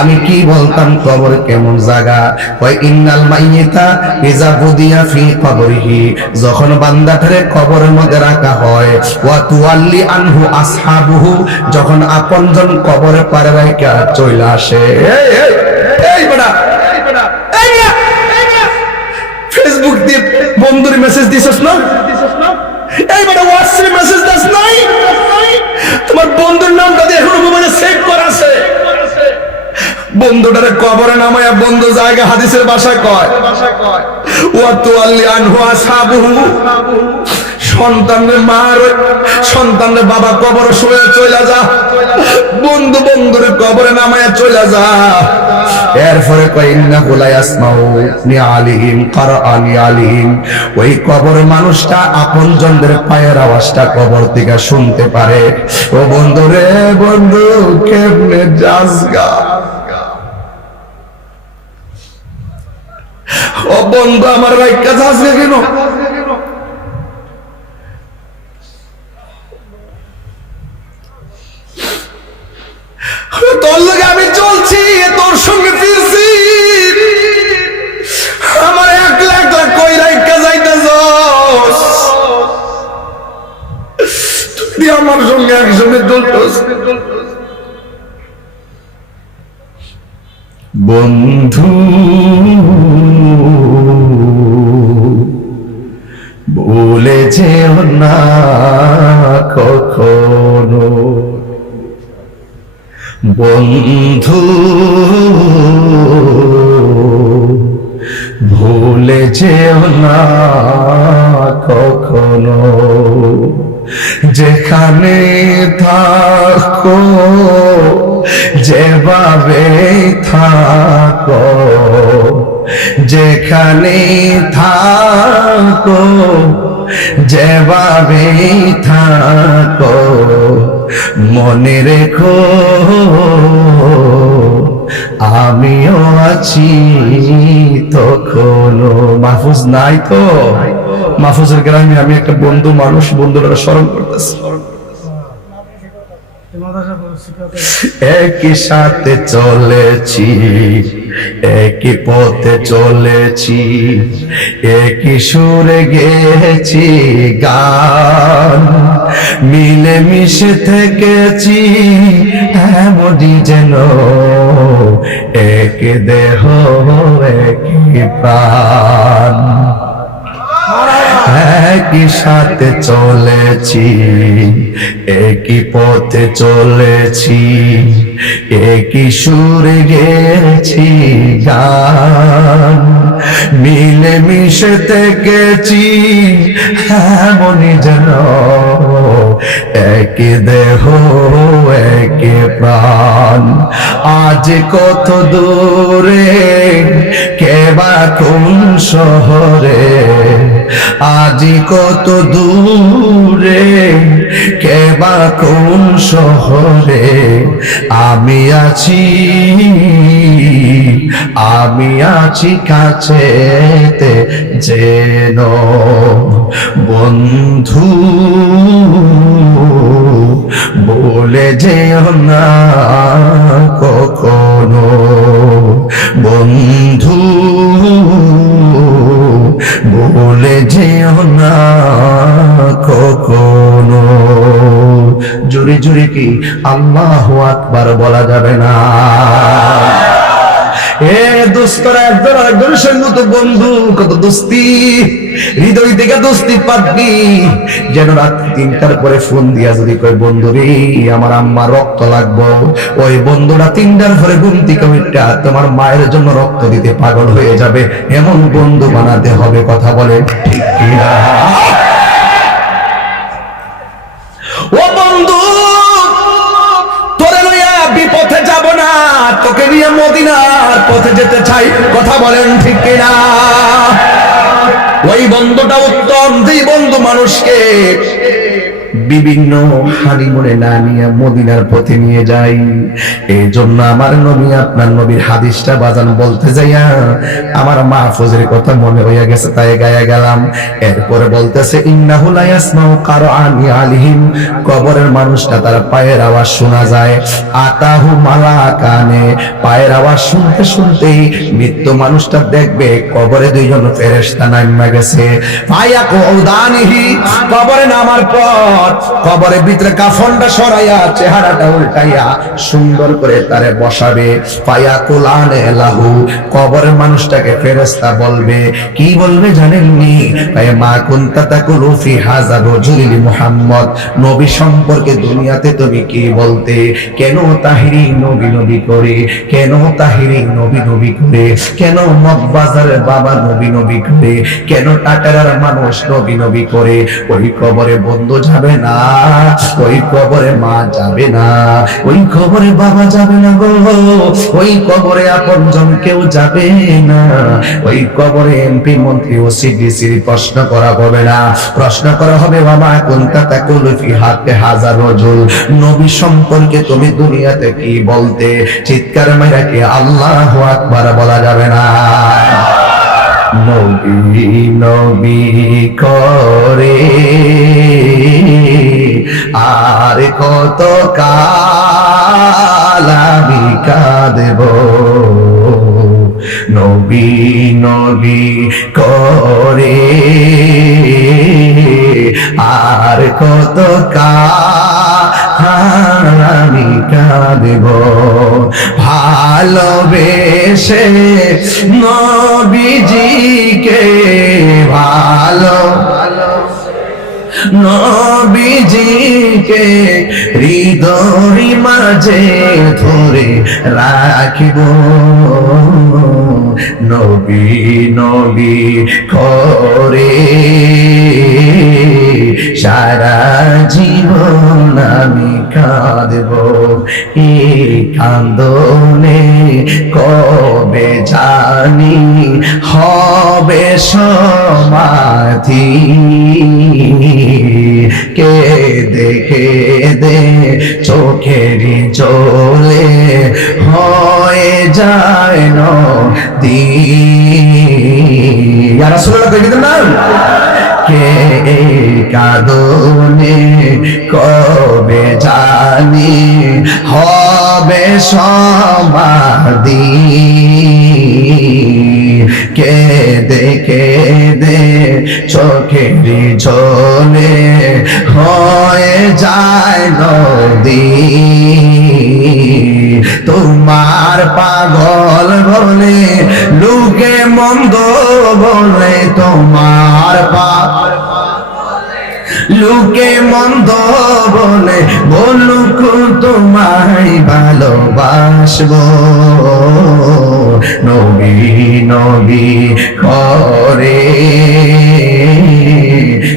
আমি কি বলতাম, কবর কেমন জায়গা। ওই ইন্নাল মাইয়িতা ইজা বুদিয়া ফি কবরিহি, যখন বান্দাটারে কবরের মধ্যে রাখা হয়, ওয়া তুআল্লি আনহু আসহাবুহু, যখন আপনজন কবরে পারে রাখা চলে আসে। এই বড়া ফেসবুক দিয়ে বন্ধুর মেসেজ দিছস না, এই বড় হোয়াটসঅ্যাপে মেসেজ দাস নাই, তোমার বন্ধুর নামটা দিয়ে এখনো মোবাইলে সেভ করা আছে। বন্ধুটারে কবরে নামায়া বন্ধু জায়গা হাদিসের ভাষায় কয় ওয়া তুআল্লি আনহু আসহাবুহু, সন্তানের মার সন্তানের বাবা কবরে শুয়ে চলে যা, বন্ধু বন্ধুরে কবরে নামায়া চলে যা। এরপরে কয় ইন্নাহু লা ইয়াসমাউ নি আলিহিম কারআনি আলিহিম, ওই কবরের মানুষটা আপনজনদের পায়ের আওয়াজটা কবর থেকে শুনতে পারে। ও বন্ধু রে বন্ধু কেমনে যাসগা, ও বন্ধু আমার রাইকা যাসগা কেন? তোর লগে আমি চলছি, তোর সঙ্গে ফিরছি, আমার একলা একলা কই রাইকা যাইতাছস, তুই আমার সঙ্গে একসঙ্গে চলছস। বন্ধু ভুলে যেও না কখনো, বন্ধু ভুলে যেও না কখনো, যেখানে থাকো যেভাবে থাকো, যেখানে থাকো যেভাবে থাকো, মনে রেখো আমিও আছি তখনো। মাহফুজ নাই তো? মাহফুজের গ্রামে আমি একটা বন্ধু মানুষ, বন্ধুরা স্মরণ করতেছি। একই সাথে চলেছি, একই পথে চলেছি, একই সুরে গেছি গান, মিলে মিশে থেকেছি এমনই যেন এক দেহ একই প্রাণ। একই সাথে চলেছি, একই পথে চলেছি, একই সুরে গেছি গান, মিলে মিশে থেকেছি এমনই যেন একই দেহ একই প্রাণ। আজ কত দূরে, কে বা কোন শহরে, আজ কত দূরে, কে বা কোন শহরে, আমি আছি, আমি আছি কাছেতে যেন। বন্ধু বলে যেও না কখনো, বন্ধু বলে যেও না কখনো। জোরে জোরে কি আল্লাহু আকবার বলা যাবে না? এ দোস্তরা, একজন সঙ্গে তো বন্ধু, কত দোস্তি, হৃদয় থেকে দোস্তি পাবি। যেন রাত 3টার পরে ফোন দিয়া যদি কই বন্ধু রে আমার আম্মার রক্ত লাগবো, ওই বন্ধুরা 3টার পরে ঘুম থেকে উঠা তোমার মায়ের জন্য রক্ত দিতে পাগল হয়ে যাবে। এমন বন্ধু বানাতে হবে, কথা বলে ঠিক কিনা? ও বন্ধু, তোরে লইয়া বিপথে যাব না, তোকে নিয়ে মদিনার পথে যেতে চাই, কথা বলেন ঠিক কিনা? ওই বন্ধুটা উত্তম, যেই বন্ধু মানুষকে বিভিন্ন হানিমুনে না নিয়ে মদিনার পথে নিয়ে যাই। এই জন্য আমার নবী, আপনার নবীর হাদিসটা বাজান বলতে যাইয়া আমার মাহফুজের কথা মনে হইয়া গেছে, তাই গায়া গেলাম। এরপরে বলতেছে ইন্নাহু লা ইয়াসমাউ কারআনি আলিহিম, কবরের মানুষটা তার পায়ের আওয়াজ শোনা যায়। আতাহু মালাকানে, পায়ের আওয়াজ শুনতে শুনতেই মৃত্যু মানুষটা দেখবে কবরে দুইজন ফেরেশতা নামা গেছে। ফায়াকুদানিহি, কবরে নামার পর কবরের ভিতরে কাফনটা সরাইয়া চেহারাটা উল্টাইয়া সুন্দর করে তারে বসাবে। ফায়াকুলানে লাহু, কবরের মানুষটাকে ফেরেশতা বলবে, কি বলবে জানেননি? মা কুনতা তাকুলু ফি হাযা রাজুল মুহাম্মদ, নবী সম্পর্কে দুনিয়াতে তুমি কি বলতে? কেন তাহিরি নবী নবী করে, কেন তাহিরি নবী নবী করে, কেন মগবাজারের বাবা নবী নবী করে, কেন টাটারার মানুষ নবী নবী করে? ওই কবরে বন্ধু যাবে না, ওই কবরে মা যাবে না, ওই কবরে বাবা যাবে না গো, ওই কবরে আপনজন কেউ যাবে না, ওই কবরে এমপি মন্ত্রী ও সিডিসির প্রশ্ন করা হবে না। প্রশ্ন করা হবে বাবা কুনতা তাকুলু ফি হাতে হাজার রাজুল, নবী সম্পর্কে তুমি দুনিয়াতে কি বলতে? চিৎকার মাইরা কি আল্লাহু আকবার বলা যাবে না? নবী নবী করে আর কত কাল আমি কাঁদব, নবী নবী করে আর কত কাল আমি কাঁদব। ভালোবেসে নবীজিকে, ভালো নবীজিকে হৃদয় মাঝে ধরে রাখিব, নবী নবী করে সারা জীবন আমি কাঁদব। এই কান্দনে কবে জানি হবে সমাধি, কে দেখে দে চোখের জলে হয়ে যায় নদী। ইয়া রাসূলুল্লাহ কই দিতেন না, কে কাঁদনে কবে জানি হবে সমাধি, কেঁদে কেঁদে চোখের জলে হয়ে যায় নদী। তোমার পাগল বলে লোকে মন্দ বলে, তোমার লোকে মন্দ বলে বলুক তোমায় ভালোবাসবো, নবী নবী করে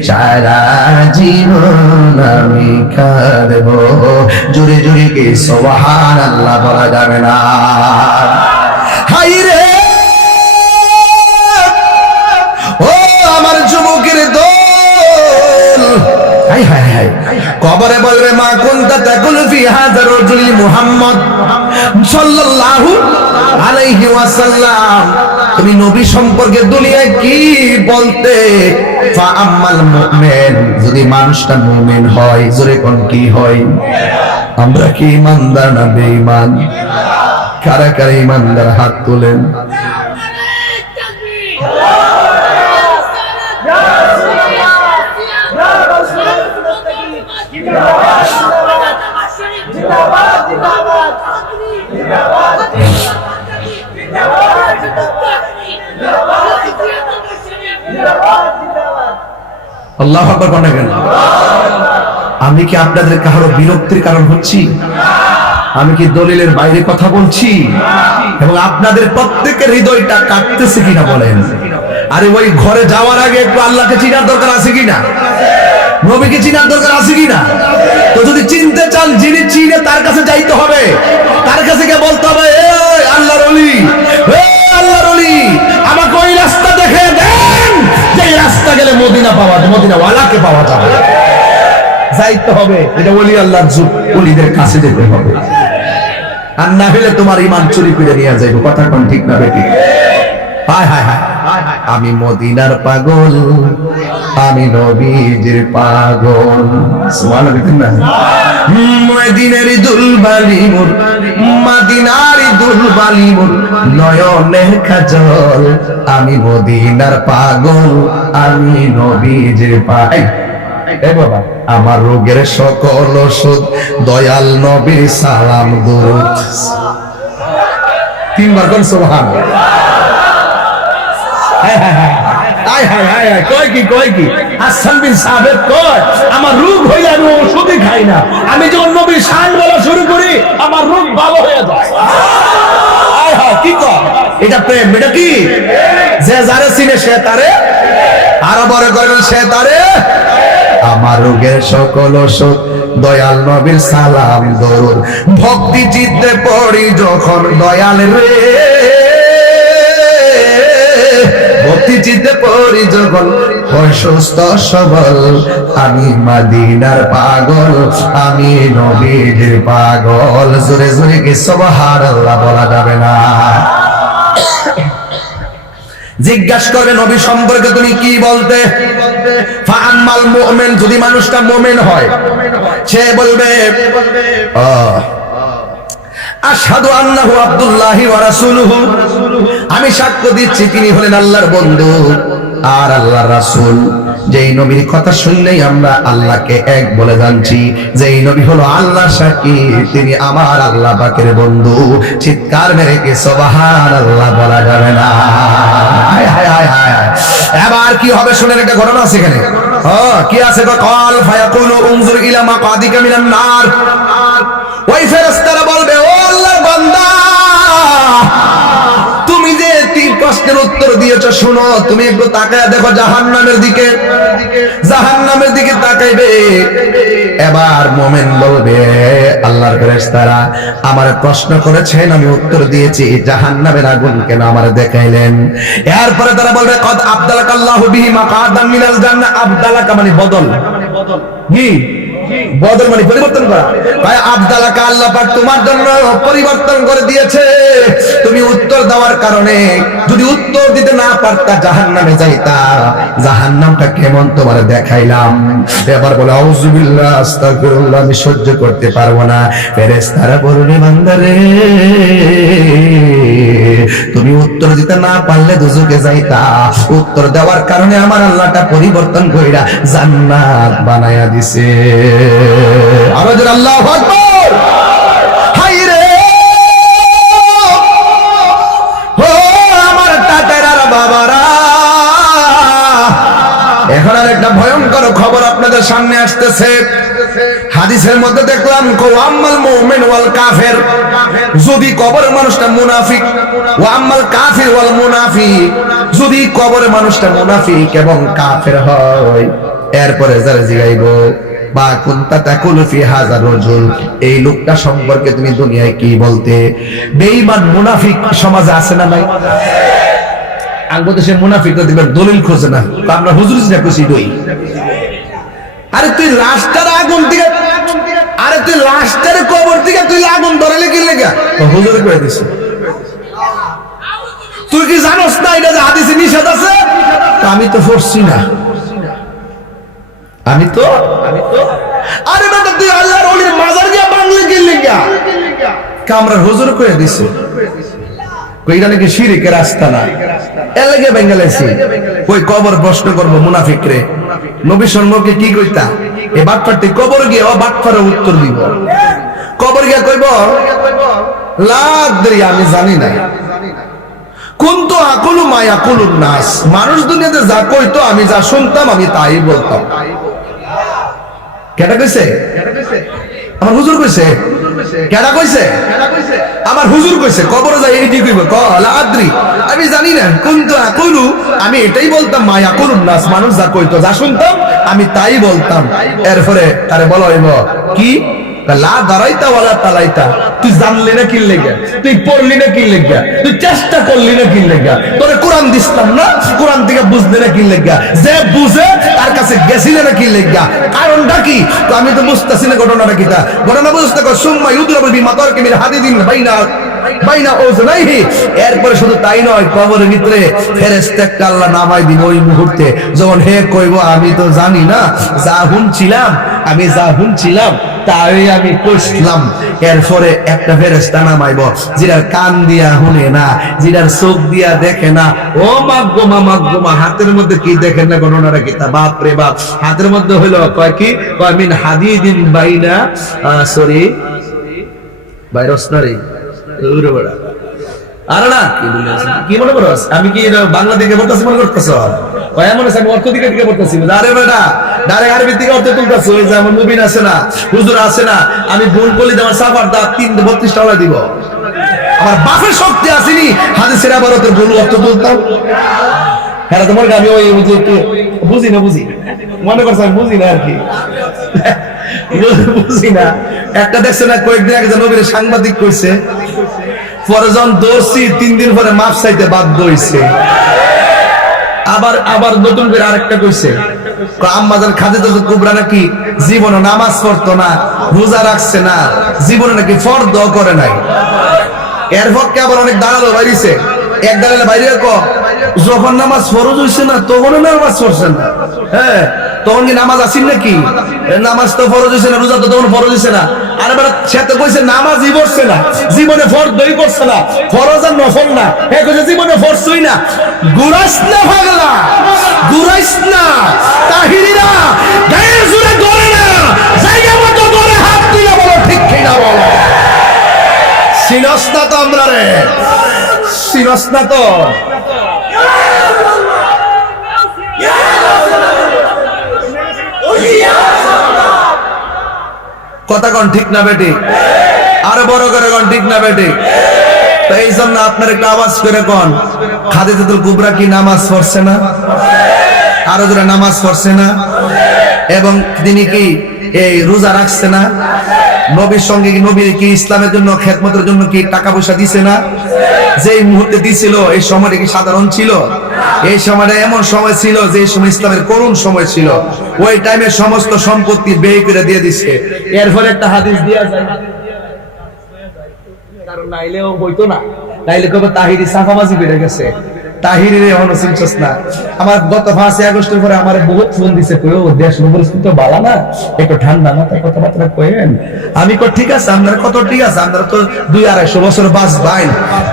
সারা জীবন আমি কাঁদবো। জোরে জোরে কি সুবহানাল্লাহ বলা যাবে না? হাই রে ও আমার যুবকের দল, হাই হাই হাই, কবরে বলবে মা কুনতা তাকুল ফি হাযা রাজুল মুহাম্মদ সাল্লাল্লাহু আলাইহি ওয়াসাল্লাম, তুমি নবী সম্পর্কে দুনিয়ায় কি বলতে? ফা আম্মাল মুমিন, যদি মানুষটা মুমিন হয়, জোরে কোন কি হয়? আমরা কি ইমানদার না বেঈমান? কারা কারা ইমানদার হাত তোলেন? আল্লাহু আকবার বলেন। আমি কি আপনাদের কারো বিরক্তির কারণ হচ্ছি? আমি কি দলিলের বাইরে কথা বলছি? এবং আপনাদের প্রত্যেকের হৃদয়টা কাঁপতেছে কিনা বলেন? আরে ওই ঘরে যাওয়ার আগে একটু আল্লাহকে চিনার দরকার আছে কিনা? নবীকে চিনার দরকার আছে কিনা? তো যদি চিনতে চান, যিনি চিনে তার কাছে যাইতে হবে, তার কাছে গিয়ে বলতে হবে, এই আল্লাহর ওলি, এই আল্লাহর ওলি, আমাকে ওই রাস্তা দেখে দেন যে রাস্তা গেলে মদিনা পাওয়া যায়, মদিনা ওয়ালাকে পাওয়া যাবে। যাইতে হবে, এটা ওলি আল্লাহর যুগ, ওলিদের কাছে যেতে হবে। আর না হলে তোমার ঈমান চুরি করে নিয়ে যাইব। কথা কোন ঠিক না বেটি? হায় হায় হায়, আমি মদিনার পাগল, আমি নবীজির পাগল। সুবহানাল্লাহ। মদিনার দুলবালি মোর, মদিনার দুলবালি মোর নয়নের কাজল, আমি মদিনার পাগল, আমি নবীজির পাগল। এ বাবা, আমার রোগের সকল ওষুধ দয়াল নবীর সালাম দরুদ। তিনবার কোন সুবহানাল্লাহ। আমার রোগ হইলে আমি ওষুধই খাই না, আমি যখন নবীর শান বলা শুরু করি আমার রোগ ভালো হয়ে যায়। কি কর এটা প্রেম? এটা কি? যে যারে চিনে সে তারে আরো বড় করবেন, সে তারে। আমার রোগের সকল ওষুধ দয়াল নবীর সালাম দরুদ। ভক্তি চিত্তে পড়ি যখন দয়াল রে, ভক্তি চিত্তে পড়ি যখন হয় সুস্থ সবল, আমি মদিনার পাগল, আমি নবীর পাগল। জোরে জোরে কি সুবহানাল্লাহ বলা যাবে না? জিজ্ঞাসা করবে নবী সম্পর্কে তুমি কি বলতে? ফাআম্মাল মুমিন, যদি মানুষটা মুমিন হয়, সে বলবে আশহাদু আন্নাহু আব্দুল্লাহি ওয়া রাসূলুহু, আমি সাক্ষ্য দিচ্ছি তিনি হলেন আল্লাহর বন্ধু আর আল্লাহর রাসূল। যেই নবীর কথা শুনলেই আমরা আল্লাহকে এক বলে জানছি, যেই নবী হলো আল্লাহ সাক্ষী, তিনি আমার আল্লাহ পাকের বন্ধু। চিৎকার মেরে কি সুবহানাল্লাহ বলা যাবে না? হায় হায় হায় হায়। এবার কি হবে শুনেন, একটা ঘটনা আছে এখানে। কি আছে? ক্বাল ফায়াকুলু উনজুর ইলা মাকাদিকা মিনান নার, ওই ফেরেশতারা বলবে, ও আল্লাহর বান্দা, তুমি যে তিন প্রশ্নের উত্তর দিয়েছো, শুনো, তুমি একটু তাকায় দেখো জাহান্নামের দিকে। জাহান্নামের দিকে তাকাইবে। এবার মুমিন বলবে, আল্লাহর ফেরেশতারা আমার প্রশ্ন করেছেন, আমি উত্তর দিয়েছি, জাহান্নামের আগুন কেন আমার দেখাইলেন? এরপরে তারা বলবে, কদ আবদালাকাল্লাহু বিহি মাকাদাম মিনাল জান্নাহ। আবদালাকা মানে বদল, কি বদল মানে পরিবর্তন করা। ভাই আব্দালাকা আল্লাহ পাক তোমার জন্য পরিবর্তন করে দিয়েছে। তুমি উত্তর দেওয়ার কারণে যদি উত্তর দিতে না পারতা জাহান্নামে যাইতা। জাহান্নামটা কেমন তোমার দেখাইলাম। এবার বলে আউযুবিল্লাহ আস্তাগফিরুল্লাহ, আমি সহ্য করতে পারবো না। ফেরেশতারা বলবে বান্দারে তুমি উত্তর দিতে না পারলে দুজকে যাইতা। উত্তর দেওয়ার কারণে আমার আল্লাহটা পরিবর্তন কইরা জান্নাত বানায়া দিছে। আরো জোরে আল্লাহু আকবার। হায় রে ও আমার টাটেরার বাবারা, এখন আর একটা ভয়ঙ্কর খবর আপনাদের সামনে আসতেছে। হাদিসের মধ্যে দেখলাম ওয়াম্মাল মুমিন ওয়াল কাফির, যদি কবরের মানুষটা মুনাফিক, ওয়াম্মাল কাফির ওয়াল মুনাফিক, যদি কবরের মানুষটা মুনাফিক এবং কাফের হয়, এরপরে যারা জিগাইবো বা কুনতা তাকুলু ফি হাযা রাজুল, এই লোকটা সম্পর্কে তুমি দুনিয়ায় কি বলতে। বেঈমান মুনাফিক সমাজে আছে না নাই? আঙ্গদেশের মুনাফিকরা দিবেন দলিল খোঁজে না, আমরা হুজুর যা কইছি দই। আরে তুই লাশটার আগুন থেকে, আরে তুই লাশটার কবর থেকে তুই আগুন ধরালে কি লাগা? হুজুর কই দিছে। তুই কি জানোস না এটা যে হাদিসে নিষেধ আছে? আমি তো পড়ছি না, আমি তো আরে বেটা তুই আল্লাহর ওলির মাজার গিয়া বাংলা কি লাগা? কামরা হুজুর কই দিছে। কইরা নাকি শিরকের রাস্তা না, এর লাগে বেঙ্গালাইছি। কই কবর প্রশ্ন করব মুনাফিকরে, নবী সম্পর্কে কি কইতা? এই বাটপারটি কবর গিয়ে ও বাটপারে উত্তর দিব। কবর গিয়া কইব লা আদরি, আমি জানি না। কুনতু আকুলু মা ইয়াকুলুন নাস, মানুষ দুনিয়াতে যা কইতো আমি যা শুনতাম আমি তাই বলতাম। কেডা কইছে? আমার হুজুর কইছে। কেডা কইছে? আমার হুজুর কইছে। কবরে যাই এইটি কইব ক লা আদরি, আমি জানি না। কুনতু আকুলু, আমি এটাই বলতাম মা ইয়াকুলুন নাস, মানুষ যা কইতো যা শুনতাম আমি তাই বলতাম। এরপরে তারে বলা হইব কি লা দারাইতা ওয়ালা তালাইতা, তুই জানলি না কি লাগা, তুই পড়লি না কি লাগা, তুই চেষ্টা করলি না কি লাগা, তোরে কোরআন দিছিলাম না, কোরআন থেকে বুঝলি না কি লাগা, যে বুঝে তার কাছে গেছিলি না কি লাগা, কারণটা কি? তো আমি তো বুঝতাছি না ঘটনাটা কিটা। ঘটনা বুঝতে কর সুম্মা ইউদরাবু বিমাতারকি মিন হাদিদিন বাইনা ওজনাইহি। এরপরে শুধু তাই নয়, কবরের ভিতরে ফেরেশতা একটা আল্লাহ নামাই দিব ওই মুহূর্তে, যখন হে কইব আমি তো জানি না, যা হুনছিলাম আমি যা হুনছিলাম তাই আমি কইছিলাম। এরপরে একটা ফেরেশতা নামাইব যেটার কান দিয়া শুনে না, যেটার চোখ দিয়া দেখে না। ও মাগগোমা মাগগোমা, হাতের মধ্যে কি দেখেন না ঘটনাটা কি? তা বাপ রে বাপ, হাতের মধ্যে হইলো কয় কি, কয় মিন হাদিদিন বাইনা সরি ভাইরাস না রে ওরে বড়া। আরে না কি মনে করছ? আমি কি বাংলা দিকে বলতেছি মনে করতেছ? ওই এমন আছে আমি অর্থ দিকে বলতেছি। আরে বেটা ডাইরেক্ট আরবি থেকে অর্থ তুলতেছ। ওই যে আমার মুবিন আছে না, হুজুর আছে না, আমি ভুল করলে আমার সাফার দা 32 টাকা দিব। আমার বাপের শক্তি আসেনি হাদিসের আবার ওদের ভুল অর্থ তুলতাম। হ্যাঁ তোমার আমি ওই বুঝি না, বুঝি মনে করছ আমি বুঝি না আর কি, বুঝি না। একটা দেখছে না কয়েকদিন আগে নবীর সাংবাদিক কইছে, পরে যখন দৌড়ছি 3 দিন পরে মাপ চাইতে বাধ্য হইছে। আবার নতুন করে আরেকটা কইছে, আম্মাজান খাদিজাতুল কুবরা নাকি জীবনে নামাজ পড়তো না, রোজা রাখছে না, জীবনে নাকি ফরদ করে নাই। এর পক্ষে আবার অনেক দালাল বাইরেছে। এক দালালে বাইরে যখন নামাজ ফরজ হইছে না তখন নামাজ পড়ছে না। হ্যাঁ, তখন কি নামাজ আসেন নাকি? নামাজ তো ফরজ হইছে না, রোজা তো তখন ফরজ হইছে না। আর এবার সে তো কইছে নামাজই পড়ছে না, জীবনে ফরজই করছে না, ফরজ আর নফল না। হে কইছে জীবনে ফরজই না। গুরাইস না পাগলা, গুরাইস না তাহিরিরা, গায়ে জুড়ে ধরে না, জায়গা মতো ধরে হাত তুলে বলো ঠিক কি না বলো। সিনস না তো আমরা রে, সিনস না তো। কথা কন ঠিক না বেটি? আরো বড় করে কন ঠিক না বেটি? তো এই জন্য আপনার একটা আওয়াজ করে কন, খাদিজাতুল কুবরা কি নামাজ পড়ছে না? আরো জোরে নামাজ পড়ছে না? এবং তিনি কি এই রোজা রাখছে না? নবীর সঙ্গে কি নবীর কি ইসলামের জন্য খেদমতের জন্য কি টাকা পয়সা দিছে না? যেই মুহূর্তে দিছিল এই সময়টা কি সাধারণ ছিল? এই সময়টা এমন সময় ছিল যে সময় ইসলামের করুণ সময় ছিল, ওই টাইমে সমস্ত সম্পত্তি ব্যয় করে দিয়ে দিছে। এর ফলে একটা হাদিস দিয়া যায়, কারণ নাইলেও হইতো না, নাইলে কবে তাহিরি সাফাবাজি বেড়ে গেছে, তাহিরের এখনো চিনছস না। আমার গত 5 আগস্টের পরে আমার বহুত ফোন দিছে, কইও দেশ পরিস্থিতি ভালো না, একটু ঠান্ডা মাথায় কথাবার্তা কইেন। আমি কই ঠিক আছে, আপনারা কত ঠিক আছে, আপনারা তো 2-250 বছর বাঁচবেন,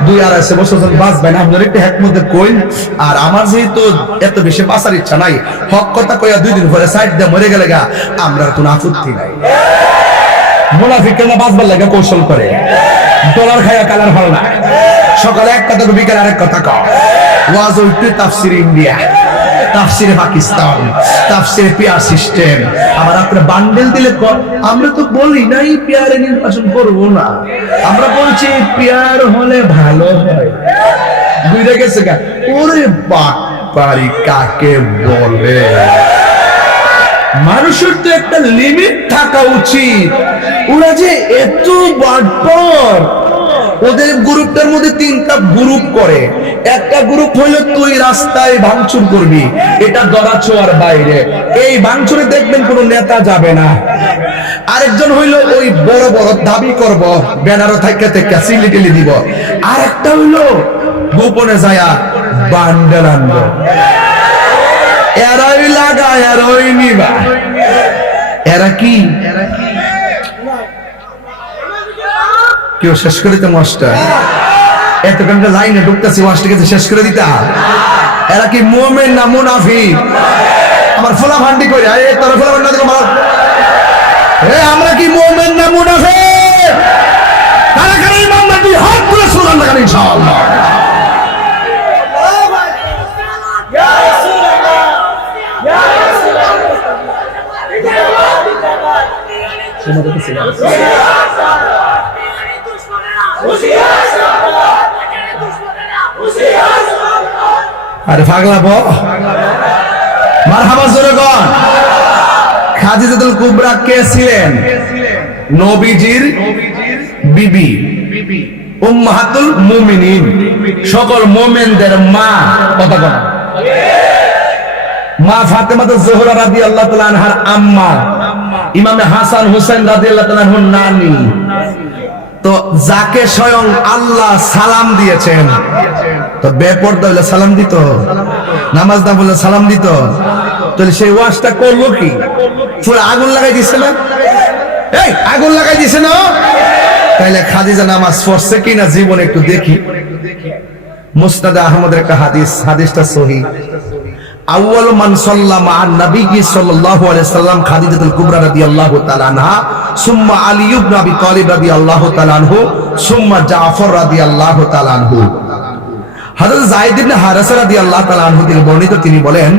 2-250 বছর বাঁচবেন, আপনারা একটু হেকমতে কইন। আর আমার যেহেতু এত বেশি বাঁচার ইচ্ছা নাই, হক কথা কইয়া 2 দিন পরে সাইড দিয়ে মরে গেলে গা আমরা কোনো আপত্তি নাই। মুনাফিকরা বাঁচবার লাগে কৌশল করে, ডলার খায়া কালার ভালো না, সকালে এক কথা বিকেল আরেক কথা কও। ওয়াজ হইতে তাফসির ইন্ডিয়া, তাফসিরে পাকিস্তান, তাফসিরে পিয়ার সিস্টেম, আবার আপনারা বান্ডেল দিলে আমরা তো বলি নাই পিয়ারে নির্বাচন করব না, আমরা বলছি পিয়ার হলে ভালো হয়। বুঝে গেছে গা? ওরে বাটপারি কাকে বলে? মানুষের তো একটা লিমিট থাকা উচিত। ওরা যে এত বাটপার, ওদের গ্রুপটার মধ্যে 3টা গ্রুপ করে। একটা গ্রুপ হইলো তুই রাস্তায় ভাঙচুর করবি, এটা দরাছোয়ার বাইরে, এই ভাঙচুরে দেখবেন কোন নেতা যাবে না। আরেকজন হইলো ওই বড় বড় দাবি করব, ব্যানারও থেকে থেকে সিলিটিলি দিব। আরেকটা হইলো গোপনে যায়া বান্ডেল আনবো, এরাই লাগা এরাই নিবা। এরা কি কেউ শেষ করে দিতে মাস্টার, এতখানটা লাইনে ঢুকতেছি মাস্টারকে শেষ করে দিতা। এরা কি মুমিন না মুনাফিক? আমার ফোলা ভান্ডি কই রে, এই তোর ফোলা ভান্ডি মার। আমরা কি মুমিন না মুনাফিক? কারা কারা ইমাম তুই হাত তুলে সুবহান লাগান ইনশাআল্লাহ। ইয়া রাসূলুল্লাহ, ইয়া রাসূলুল্লাহ, আরে পাগলা মারহাবা জোরে গন। খাদিজাতুল কুবরা কে ছিলেন? নবীজির বিবি, উম্মাহাতুল মুমিনিন, সকল মুমিনদের মা। কথা বল। মা ফাতেমাতুজ জোহরা রাদিয়াল্লাহু তাআলা আনহার আম্মা, ইমামে হাসান হুসাইন রাদিয়াল্লাহু তাআলা আনহুর নানি। তো যাকে স্বয়ং আল্লাহ সালাম দিয়েছেন, তো বেপরদা হইলে সালাম দিত, নামাজ না বললে সালাম দিত, তাহলে সেই ওয়াজটা করলো কি? পুরো আগুন লাগাই দিছে না? এই আগুন লাগাই দিছে না? তাইলে খাদিজা নামাজ পড়ছে কিনা জীবনে একটু দেখি। মুসনাদ আহমদের একটা হাদিস, হাদিসটা সহিহ। আউয়ালু মান সাল্লামা আন নবী সাল্লাল্লাহু আলাইহি সাল্লাম খাদিজাতুল কুবরা রাদিয়াল্লাহু তাআলা আনহা, সুম্মা আলী ইবনে আবি তালিব রাদিয়াল্লাহু তাআলা আনহু, সুম্মা জাফর রাদিয়াল্লাহু তাআলা আনহু। হযরত যায়েদ ইবনে হারেসা রাদিয়াল্লাহু তাআলা আনহু থেকে বর্ণিত, তিনি বলেন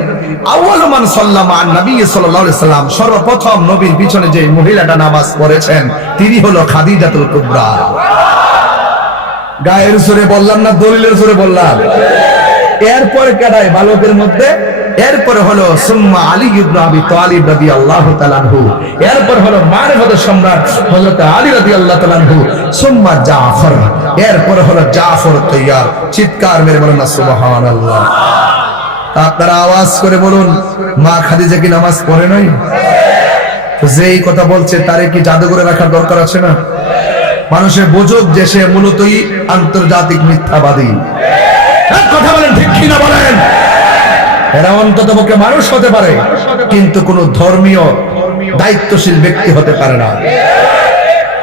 আউয়ালু মান সাল্লামা আন নবী সাল্লাল্লাহু আলাইহি সাল্লাম, সর্বপ্রথম নবীর পিছনে যে মহিলাটা নামাজ পড়েছেন তিনি হলো খাদিজাতুল কুবরা। গায়ের সুরে বললাম না দলিলের সুরে বললাম? এরপরে কেডায় বালকের মধ্যে? এরপরে হলো সুম্মা আলী ইবনে আবি তালিব রাদিয়াল্লাহু তাআলা আনহু, এরপর হলো মারিফাতের সম্রাট হযরত আলী রাদিয়াল্লাহু তাআলা আনহু, সুম্মা জাফর, এরপরে হলো জাফর তৈয়ার। চিৎকার মেরে বলুন না সুবহানাল্লাহ। আপনারা আওয়াজ করে বলুন, মা খাদিজা কি নামাজ পড়ে নাই? তো যেই কথা বলছে তারে কি জাদুঘরে রাখার দরকার আছে না? মানুষের বুঝুক যে সে মূলতই আন্তর্জাতিক মিথ্যাবাদী। কথা বলেন ঠিক কিনা বলেন? এরা অন্তত পক্ষে মানুষ হতে পারে, কিন্তু কোন ধর্মীয় দায়িত্বশীল ব্যক্তি হতে পারে না।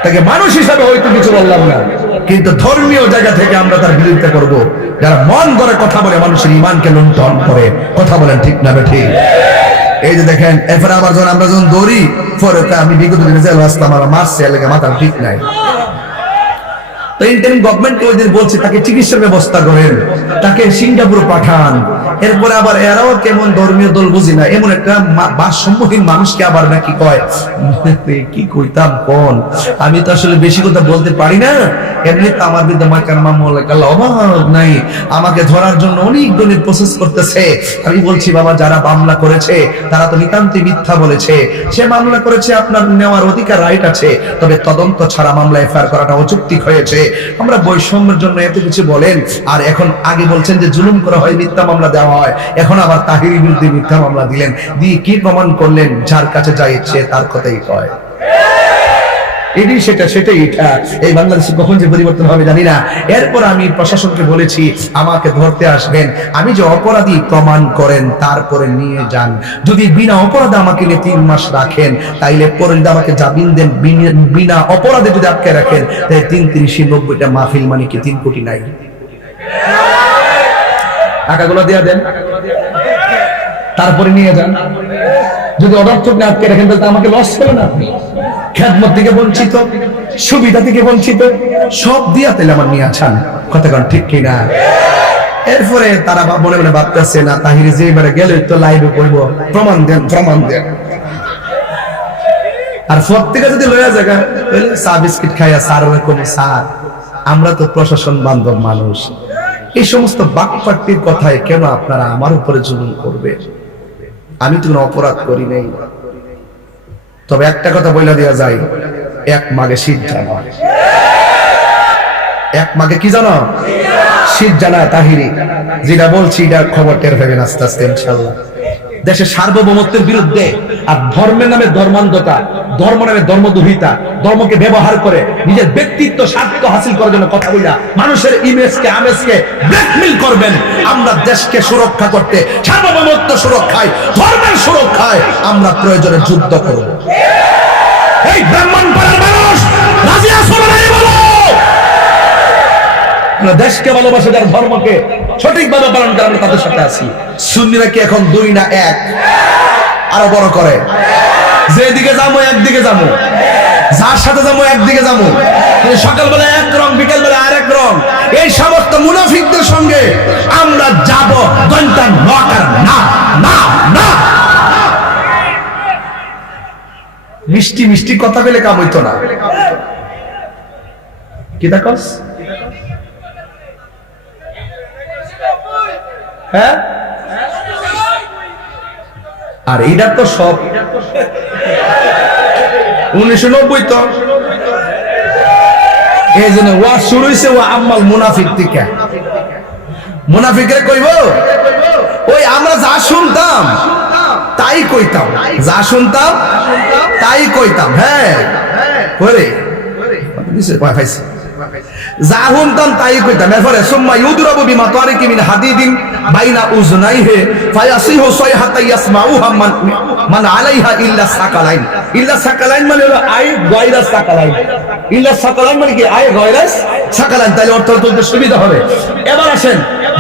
তাকে মানুষ হিসাবে হয়তো কিছু বললাম না, কিন্তু ধর্মীয় জায়গা থেকে আমরা তার বিরোধিতা করব। যারা মন করে কথা বলে মানুষের ঈমানকে লুণ্ঠন করে, কথা বলেন ঠিক না ঠিক? এই যে দেখেন, এরপরে আবার যখন আমরা যখন দৌড়ি পরে আমি বিগত দিনে জেল আসতাম, আমার মারছে এলাকা মাথার ঠিক নাই। তো ইন্টারিম গভর্নমেন্ট ওই দিন বলছে তাকে চিকিৎসার ব্যবস্থা করেন, তাকে সিঙ্গাপুর পাঠান। এরপরে আবার এরাও কেমন ধর্মীয় দল বুঝি না, এমন একটা একটা ভারসাম্যহীন মানুষকে আবার নাকি কয় কি কইতাম কোন, আমি তো আসলে বেশি কথা বলতে পারি না, এমনি তো আমার বিরুদ্ধে মাকার মামলা অভাব নাই, আমাকে ধরার জন্য অনেক গণিত প্রসেস করতেছে। আমি বলছি বাবা যারা মামলা করেছে তারা তো নিতান্তই মিথ্যা বলেছে, সে মামলা করেছে আপনার নেওয়ার অধিকার রাইট আছে, তবে তদন্ত ছাড়া মামলা এফআইআর করাটা অযৌক্তিক হয়েছে। আমরা বৈষম্যের জন্য এত কিছু বলেন, আর এখন আগে বলছেন যে জুলুম করা হয় মিথ্যা মামলা দেওয়া হয়, এখন আবার তাহিরের বিরুদ্ধে মিথ্যা মামলা দিলেন, দিয়ে কি প্রমাণ করলেন? যার কাছে যা ইচ্ছে তার কথাই কয়। সেটাই এই বাংলাদেশে কখন যে পরিবর্তন হবে জানি না। এরপর আমি প্রশাসনকে বলেছি আমাকে ধরতে আসবেন, আমি যে অপরাধী প্রমাণ করেন তারপরে নিয়ে যান। যদি বিনা অপরাধে আমাকে নিয়ে 3 মাস রাখেন, তাইলে পরে যদি আমাকে জামিন দেন, বিনা অপরাধে যদি আটকে রাখেন, তাই 3-3-90টা মাহফিল মানে কি 3 কোটি নাই? টাকাগুলো দিয়ে দেন, তারপরে নিয়ে যান। যদি অনর্থক না আটকে রাখেন তাহলে আমাকে লস করলেন আপনি, খেদমত থেকে বঞ্চিত, সুবিধা থেকে বঞ্চিত, সব দিয়া তাহলে আমার নিয়ে আছেন। কথা কারণ ঠিক কিনা? এরপরে তারা মনে মনে ভাবতেছে না তাহিরে যে এবারে গেলে তো লাইভে করবো, প্রমাণ দেন প্রমাণ দেন। আর প্রত্যেকে যদি লয়া জায়গা চা বিস্কিট খাইয়া সার কোনো সার, আমরা তো প্রশাসন বান্ধব মানুষ, এই সমস্ত বাকপাট্টির কথায় কেন আপনারা আমার উপরে জুলুম করবে? আমি তো কোনো অপরাধ করি নাই। তবে একটা কথা বইলা দেওয়া যায়, 1 মাঘে শীত জানা, 1 মাঘে কি জানো? শীত জানা। তাহিরি যেটা বলছি এটার খবর টের পাবেন আস্তে আস্তে ইনশাআল্লাহ। দেশের সার্বভৌমত্বের বিরুদ্ধে আর ধর্মের নামে ধর্মান্ধতা, ধর্ম নামে ধর্মদুহিতা, ধর্মকে ব্যবহার করে নিজের ব্যক্তিত্ব স্বার্থ হাসিল করার জন্য কথা বলা, মানুষের ইমেজকে আমেজকে ব্ল্যাকমেইল করবেন। আমরা দেশকে সুরক্ষা করতে, সার্বভৌমত্ব সুরক্ষায়, ধর্মের সুরক্ষায় আমরা প্রয়োজনে যুদ্ধ করব। এই ব্রাহ্মণপাড়ার মানুষ রাজি আছো না নাই বলো? আমরা দেশকে ভালোবাসে, যার ধর্মকে সঠিকভাবে পালন করে আমরা তাদের সাথে আছি। সুন্নিরা কি এখন 2 না 1? আরো বড় করে, যেদিকে যাবো একদিকে যাবো, যার সাথে যাবো একদিকে যাবো, সকালবেলা এক রং, বিকেলবেলা আরেক রং। এই সমস্ত মুনাফিকদের সঙ্গে আমরা যাব ঘন্টা নকার না না না। মিষ্টি মিষ্টি কথা বলে কাম হইতো না। কি দেখস? হ্যাঁ, আর এইটা তো সব 1990 তো। এই জন্য ওয়াজ শুরু হয়েছে ও আম্মাল মুনাফিক থেকে। মুনাফিকরে কইব ওই আমরা যা শুনতাম তাই কইতাম, যা শুনতাম তাই কইতাম। হ্যাঁ করে যা শুনতাম তাই কইতাম। এরপরে সুম্মা ইউদরাবু বিমা তারিকি মিন হাদিদিন বাইনা উযনাইহি ফায়াসিহু সাইহাতা ইয়াসমাউহা মান আলাইহা ইল্লা সাকালাইন। ইল্লা সাকালাইন মানে হলো আই গায়রা সাকালাইন। ইল্লা সাকালাইন মানে কি? আই গায়রা সাকালাইন। তাহলে অর্থ তুলতে সুবিধা হবে। এবার আসেন,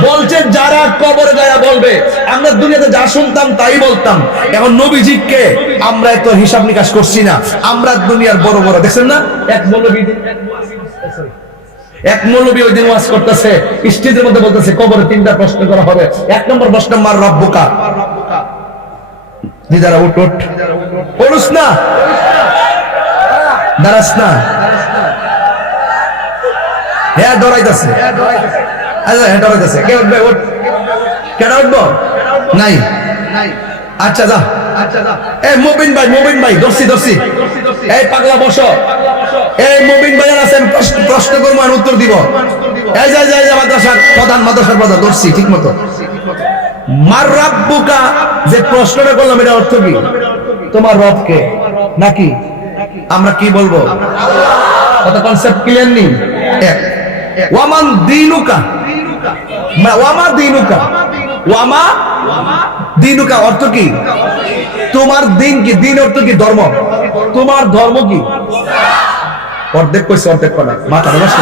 বলছেন যারা কবরে যায় বলবে আমরা দুনিয়াতে যা শুনতাম তাই বলতাম। এখন নবীজিকে আমরা এত হিসাব নিকাশ করছি না, আমরা দুনিয়ার বড় বড় দেখছেন না, এক মৌলবী ওই দিন ওয়াজ করতেছে, স্টেজের মধ্যে বলতেছে কবরে 3টা প্রশ্ন করা হবে। 1 নম্বর প্রশ্ন মার রব্বুকা। দিদারা উঠ উঠ, পড়ুস না, দাঁড়াস না। হ্যাঁ ডরাইতেছে, হ্যাঁ ডরাইতেছে। কে উঠবে? উঠ। কেডা উঠবো? নাই। আচ্ছা যা। এই মুবিন ভাই দর্শি এই পাগলা বসো। এই মুবিন ভাইয়ের আছেন, প্রশ্ন করবো আর উত্তর দিব। এই যাই মাদ্রাসার প্রধান দর্শি ঠিক মতো। মার রাব্বুকা যে প্রশ্নটা করলাম এটা অর্থ কি? তোমার রব কে? নাকি আমরা কি বলবো? কত কনসেপ্ট ক্লিয়ার নেই। এক ওয়ামান দিনুকা, ওয়ামা দিনুকা, ওয়ামা দিনুকা অর্থ কি? তোমার দিন কি? দিন অর্থ কি? ধর্ম। তোমার ধর্ম কি? অর্ধেক কইছে, অর্ধেক করা মাথা নষ্ট।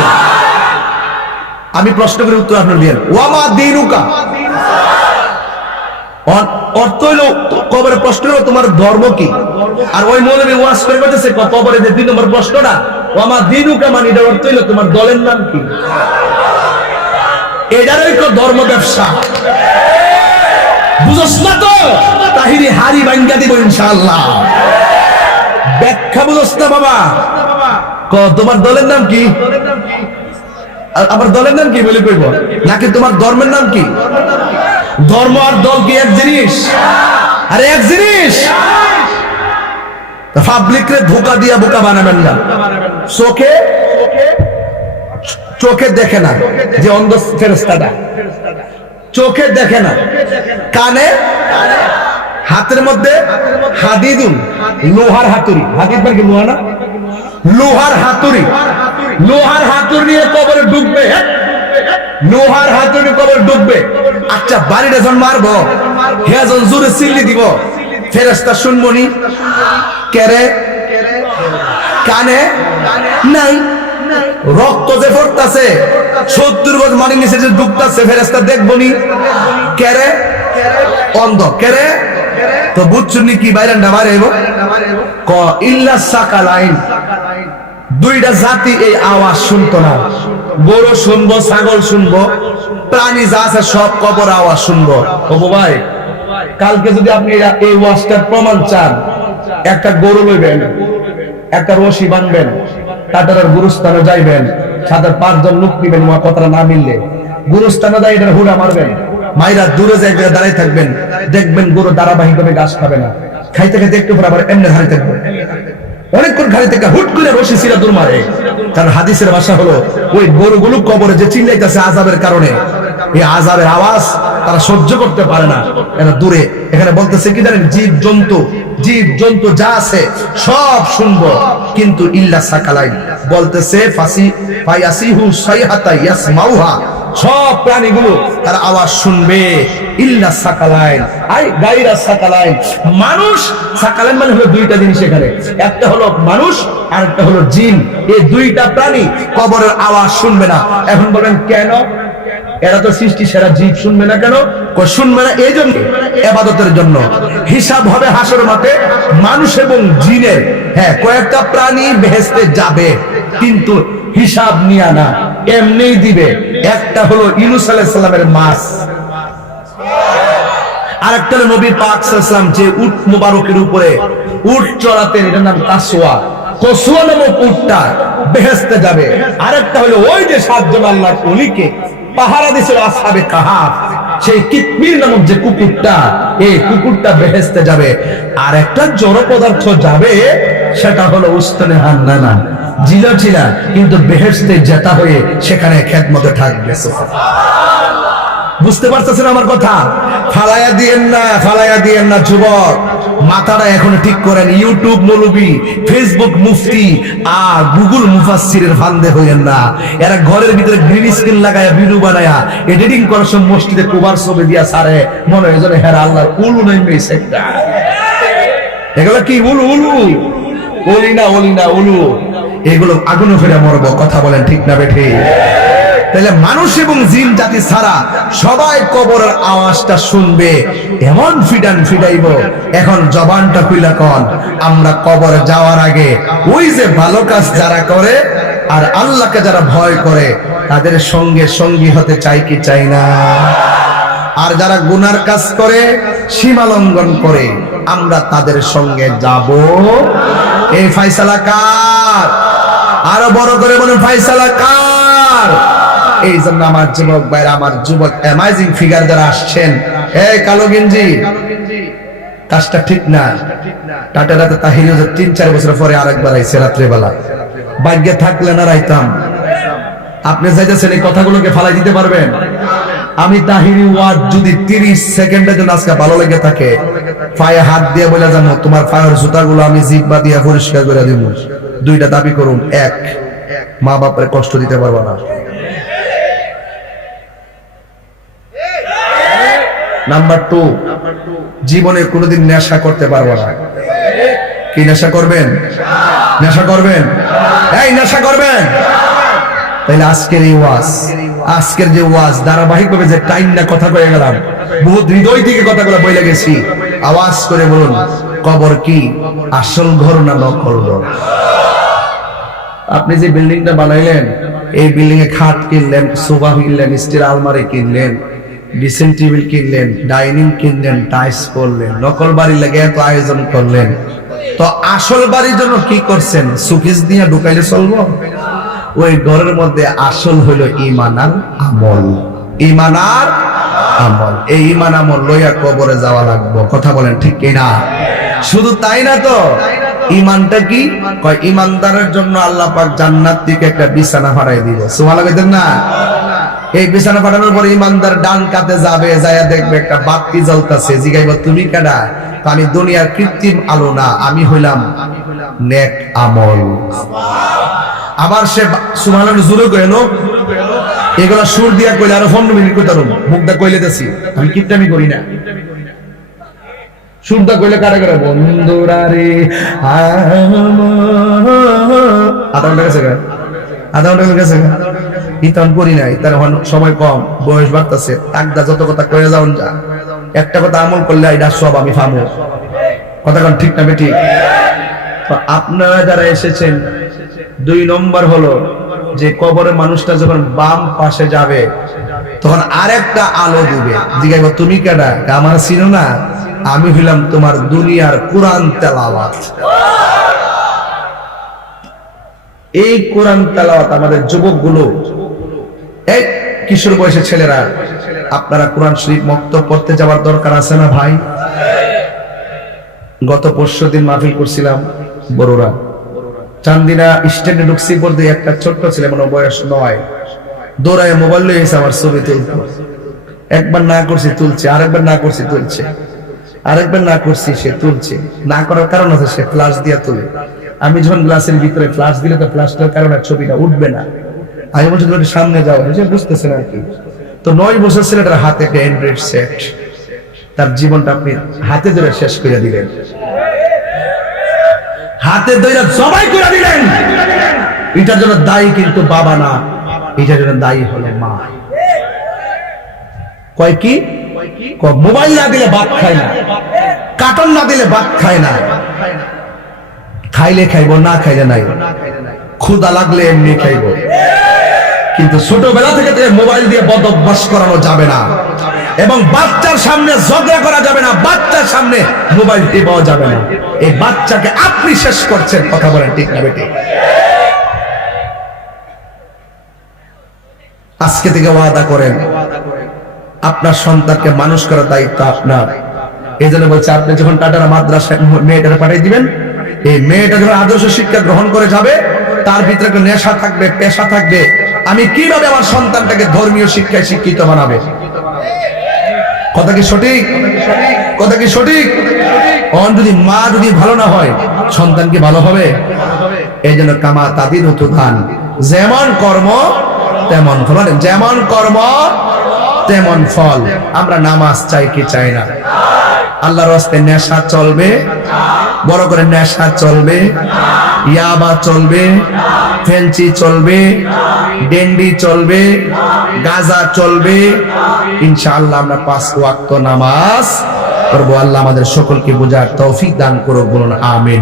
আমি প্রশ্ন করে উত্তর আপনার দিয়েন। ওয়ামা দিনুকা অর্থ হইলো কবরের প্রশ্ন হলো তোমার ধর্ম কি? আর ওই মৌলবী ওয়াজ করে বলতেছে কবরে যে 2 নম্বর প্রশ্নটা ওয়ামা দিনুকা মানে এটার অর্থ হইলো তোমার দলের নাম কি? এটারই তো ধর্ম ব্যবসা। বুঝছ না তো? তাহিরি হারি ভাঙ্গা দিব ইনশাআল্লাহ। ব্যাখ্যা বুঝছ না বাবা? তোমার দলের নাম কি? আমার দলের নাম কি বলে কইব? নাকি তোমার ধর্মের নাম কি? ধর্ম আর দল কি এক জিনিস? আরে এক জিনিস। পাবলিক রে ধোঁকা দিয়া বোকা বানাবেন না। চোখে দেখে না যে অন্ধ ফেরেশতাটা, চোখে দেখে না, কানে, হাতের মধ্যে হাদিদুন, লোহার হাতুড়ি। হাদিদ মানে কি? লোহা না? লোহার হাতুড়ি। লোহার হাতুড়ি নিয়ে কবরে ডুববে। লোহার হাতুড়ি কবরে ডুববে। আচ্ছা, বাড়িটা যখন মারবো, হে যখন জোরে চিল্লি দিব, ফেরেশতা শুনবনি? কেরে? কানে নাই। রক্ত যে পড়তাছে 70 গজ মাটির নিচে যে ডুবতাছে, ফেরেশতা দেখবনি? কেরে? অন্ধ। কেরে? তো বুঝছুনি কি বাইরে না বাইরে ক ইল্লা সাকালাইন, দুইটা জাতি এই আওয়াজ শুনতো না। গরু শুনবো, ছাগল শুনবো, প্রাণী যা আছে সব কবর আওয়াজ শুনবো। ও ভাই, কালকে যদি আপনি এই ওয়াজটার প্রমাণ চান, একটা গরু লইবেন, একটা রশি বানবেন, কাটার গুরুস্থানে যাইবেন, সাথে 5 জন লোক নিবেন, কথাটা না মিললে গুরুস্থানে যাই এটা হুড়া মারবেন, মাইরা দূরে জায়গায় দাঁড়িয়ে থাকবেন, দেখবেন গরু ধারাবাহিকভাবে ঘাস খাবে না, খাইতে খাইতে একটু পর আবার এমনি ধারে থাকবে, অনেকক্ষণ খালি থেকে হুট করে রশি ছিঁড়া দূর মারে। কারণ হাদিসের ভাষা হলো ওই গরুগুলো কবরে যে চিল্লাইতেছে আযাবের কারণে, এই আযাবের আওয়াজ তারা সহ্য করতে পারে না, এরা দূরে। এখানে বলতেছে কি জানেন? জীব জন্তু যা আছে সব শুনবো, কিন্তু ইল্লা সাকালাইন বলতেছে ফায়াসিহু সাইহাতা ইয়াসমাউহা, সব প্রাণীগুলো তার আওয়াজ শুনবে। ইল্লা সাকালাইন আই গায়রা সাকালাইন, মানুষ। সাকালাইন মানে হলো দুইটা জিনিস এখানে, একটা হলো মানুষ আর একটা হলো জিন। এই দুইটা প্রাণী কবরের আওয়াজ শুনবে না। এখন বলেন কেন? এরা তো সৃষ্টি সেরা, জীব শুনবে না কেন? শুনবে না এই জন্য, ইবাদতের জন্য। হিসাব হবে হাসর মাঠে মানুষ এবং জিনের। হ্যাঁ, কয়েকটা প্রাণী বেহেশতে যাবে, কিন্তু হিসাব নিয়ে না, এমনি দিবে। একটা হলো ইউনূস আলাইহিস সালামের মাছ, আরেকটা হলো নবী পাক সাল্লাল্লাহু আলাইহি ওয়াসাল্লাম যে উট মুবারকের উপরে উট চড়াতেন, এটার নাম কাসওয়া। কসওয়া নামক উটটা বেহেশতে যাবে। আরেকটা হলো ওই যে 7 জন আল্লাহর ওলিকে পাহারা দিছিল আসহাবে কাহাফ, সেই কিতমির নামক যে কুকুরটা, এই কুকুরটা বেহেশতে যাবে। আর একটা জড় পদার্থ যাবে, সেটা হলো উস্তানে হান্নানা, জিলাচিলা, কিন্তু বেহেশতে জেতা হয়ে সেখানে খেদমতে থাকবে। বুঝতে পারতেছেন আমার কথা? ফালাইয়া দিয়েন না যুবক, মাথাটা এখন ঠিক করেন। ইউটিউব মৌলবি, ফেসবুক মুফতি আর গুগল মুফাসসিরের ফান্দে হইেন না। এরা ঘরের ভিতরে গ্রিন স্ক্রিন লাগায়া ভিডিও বানায়া এডিটিং করার সময় মসজিদে কুবার ছবি দিয়া সারে, মনে হয় যেন হেরা আল্লাহর উলু নেমেছে একটা। এগুলো কি উলু? ওলি না উলু। এগুলো আগুনে ফেলে মরবো। কথা বলেন ঠিক না বেঠি? তাহলে মানুষ এবং জিন জাতি ছাড়া সবাই কবরের আওয়াজটা শুনবে। এমন ফিডাইব, এখন জবানটা খুইলা কন, আমরা কবরে যাওয়ার আগে ওই যে ভালো কাজ যারা করে আর আল্লাহকে যারা ভয় করে, তাদের সঙ্গে সঙ্গী হতে চাই কি চাই না? আর যারা গুনার কাজ করে, সীমা লঙ্ঘন করে, আমরা তাদের সঙ্গে যাব। এই ফয়সালা কার? আরো বড় করে বলেন, ফয়সালা কার? এই জন্য আমার যুবক ভাইরা, আমার যুবক অ্যামাজিং ফিগার যারা আসছেন, এই কালো গেঞ্জি, কাজটা ঠিক না। টাটারাতে তাহিরি 3-4 বছর পরে আরেকবার আইছে রাত্রেবেলা, ভাগ্যে থাকলে না রাইতাম। আপনি যাইতেছেন, এই কথাগুলোকে ফালাই দিতে পারবেন? আমি তাহিরি ওয়াজ যদি 30 সেকেন্ডের জন্য আজকে ভালো লেগে থাকে, পায়ে হাত দিয়ে বলে যাবো, তোমার পায়ের জুতাগুলো আমি জিহ্বা দিয়ে পরিষ্কার করে দিব। 2টা দাবি করুন। 1, মা বাপের কষ্ট দিতে পারবো না। নাম্বার 2, জীবনে কোনোদিন নেশা করতে পারবো না। কি নেশা করবেন? নেশা করবেন? এই নেশা করবেন? তাইলে আজকের এই ওয়াজ, আজকের যে ওয়াজ ধারাবাহিক ভাবে যে টাইম না কথা কয়ে গেলাম, বহুত হৃদয় থেকে কথাগুলো বলে গেছি। আওয়াজ করে বলুন, কবর কি আসল ঘর না নকল ঘর? আপনি যে বিল্ডিংটা বানাইলেন, এই বিল্ডিং এ খাট কিনলেন, সোফা কিনলেন, স্টিল আলমারি কিনলেন, ডিসেন্ট টেবিল কিনলেন, ডাইনিং কিনলেন, টাইলস করলেন, নকল বাড়ি লাগে এত আয়োজন করলেন, তো আসল বাড়ির জন্য কি করছেন? সুকেস দিয়ে ঢুকাইলে চলবো? ওই ঘরের মধ্যে আসল হইলো ঈমান আর আমল। ঈমান আর আমল। এই ঈমান আমল লইয়া কবরে যাওয়া লাগবে। কথা বলেন ঠিক কিনা? শুধু তাই না তো, ঈমানটা কি কয়? ঈমানদারের জন্য আল্লাহ পাক জান্নাত থেকে একটা বিছানা ফাড়াই দিব। সুবহানাল্লাহ কইতেন না? এই বিছানা ফাটানোর পর ঈমানদার ডান কাতে যাবে, যায়া দেখবে একটা বাতি জ্বলতাছে। জিগাইব তুমি কেডা? তো আমি দুনিয়ার কৃত্রিম আলো না, আমি হইলাম নেক আমল। আবার সে সুবহানাল্লাহ জোরে কইল, এগুলা সুর দিয়া কইলে আরো 15 মিনিট কইতাম, মুখটা কইলে দেছি, আমি কিপটামি করি না। সুরটা কইলে কারে করে বন্ধুরা রে আধা ঘন্টা গেছে, আধা ঘন্টা গেছে, ইতান করি নাই, তার সময় কম, বয়স বাড়তেছে, তাকদা যত কথা কয়ে যাওন যা, একটা কথা আমল করলে এটা সব আমি ফামো। কথা কোন ঠিক না বেঠিক? তো আপনারা যারা এসেছেন, 2 নম্বর হলো যে কবরে মানুষটা যখন বাম পাশে যাবে তখন আরেকটা আলো দিবে। জিজ্ঞাসা তুমি কেডা? আমার চিনো না? আমি হইলাম তোমার দুনিয়ার কোরআন তেলাওয়াত। এই কোরআন তেলাওয়াত আমাদের যুবকগুলো, এই কিশোর বয়সের ছেলেরা, আপনারা কোরআন শরীফ মক্তব পড়তে যাওয়ার দরকার আছে না ভাই? গত পরশুদিন মাহফিল করছিলাম বড়রা, চান্দিনা স্ট্যান্ডে ঢুকছি, পড়তে একটা ছোট্ট ছেলে, মনে বয়স 9, দৌড়ায় মোবাইল লয়ে এসে আমার ছবি তুলতে। একবার না করছি তুলছে, আরেকবার না করছি তুলছে, আরেকবার না করছি সে তুলছে। না করার কারণ আছে, সে ফ্লাশ দিয়ে তুলে। আমি যখন গ্লাসের ভিতরে ফ্লাশ দিলে তো ফ্লাশটার কারণে ছবিটা উঠবে না। আমি বলছি তুমি সামনে যাও, সে বুঝতেছে না আর কি। তো 9 বছর ছেলেটার হাতে একটা অ্যান্ড্রয়েড সেট, তার জীবনটা আপনি হাতে ধরে শেষ করে দিলেন, হাতে ধরে জবাই করে দিলেন। এটার জন্য দায়ী কিন্তু বাবা না, এটার জন্য দায়ী হলো মা। কয় কি? মোবাইল না দিলে ভাত খায় না, কার্টুন না দিলে ভাত খায় না, খাইলে খাইব, না খাইলে নাই, ক্ষুধা লাগলে এমনি খাইব। কিন্তু ছোটবেলা থেকে মোবাইল দিয়ে বদ অভ্যাস করানো যাবে না, এবং বাচ্চার সামনে ঝগড়া করা যাবে না, বাচ্চার সামনে মোবাইল টিপাও যাবে না। এই বাচ্চাকে আপনি শেষ করছেন। কথা বলেন ঠিক না বেটি? আজকে থেকে ওয়াদা করেন, আপনার সন্তানকে মানুষ করার দায়িত্ব আপনার। এই জন্য বলছে, আপনি যখন টাটারা মাদ্রাসায় মেয়েটাকে পাঠিয়ে দিবেন, এই মেয়েটা যখন আদর্শ শিক্ষা গ্রহণ করে যাবে, তার ভিতরে একটা নেশা থাকবে, পেশা থাকবে। আমি কিভাবে আমার সন্তানটাকে ধর্মীয় শিক্ষায় শিক্ষিত বানাবে? কথা কি সঠিক? কথা কি সঠিক? যদি মা যদি ভালো না হয়, সন্তান কি ভালো হবে? এই জন্য কামা তাদিন তুদান, যেমন কর্ম তেমন ফল। যেমন কর্ম তেমন ফল। আমরা নামাজ চাই কি চাই না? আল্লাহর রাস্তায় নেশা চলবে, বড় করে নেশা চলবে, ইয়াবা চলবে, ফেন্সি চলবে, ডেন্ডি চলবে, গাঁজা চলবে। ইনশাআল্লাহ আমরা 5 ওয়াক্ত নামাজ পড়বো। আল্লাহ আমাদের সকলকে বোঝার তৌফিক দান করুক। বলুন আমিন।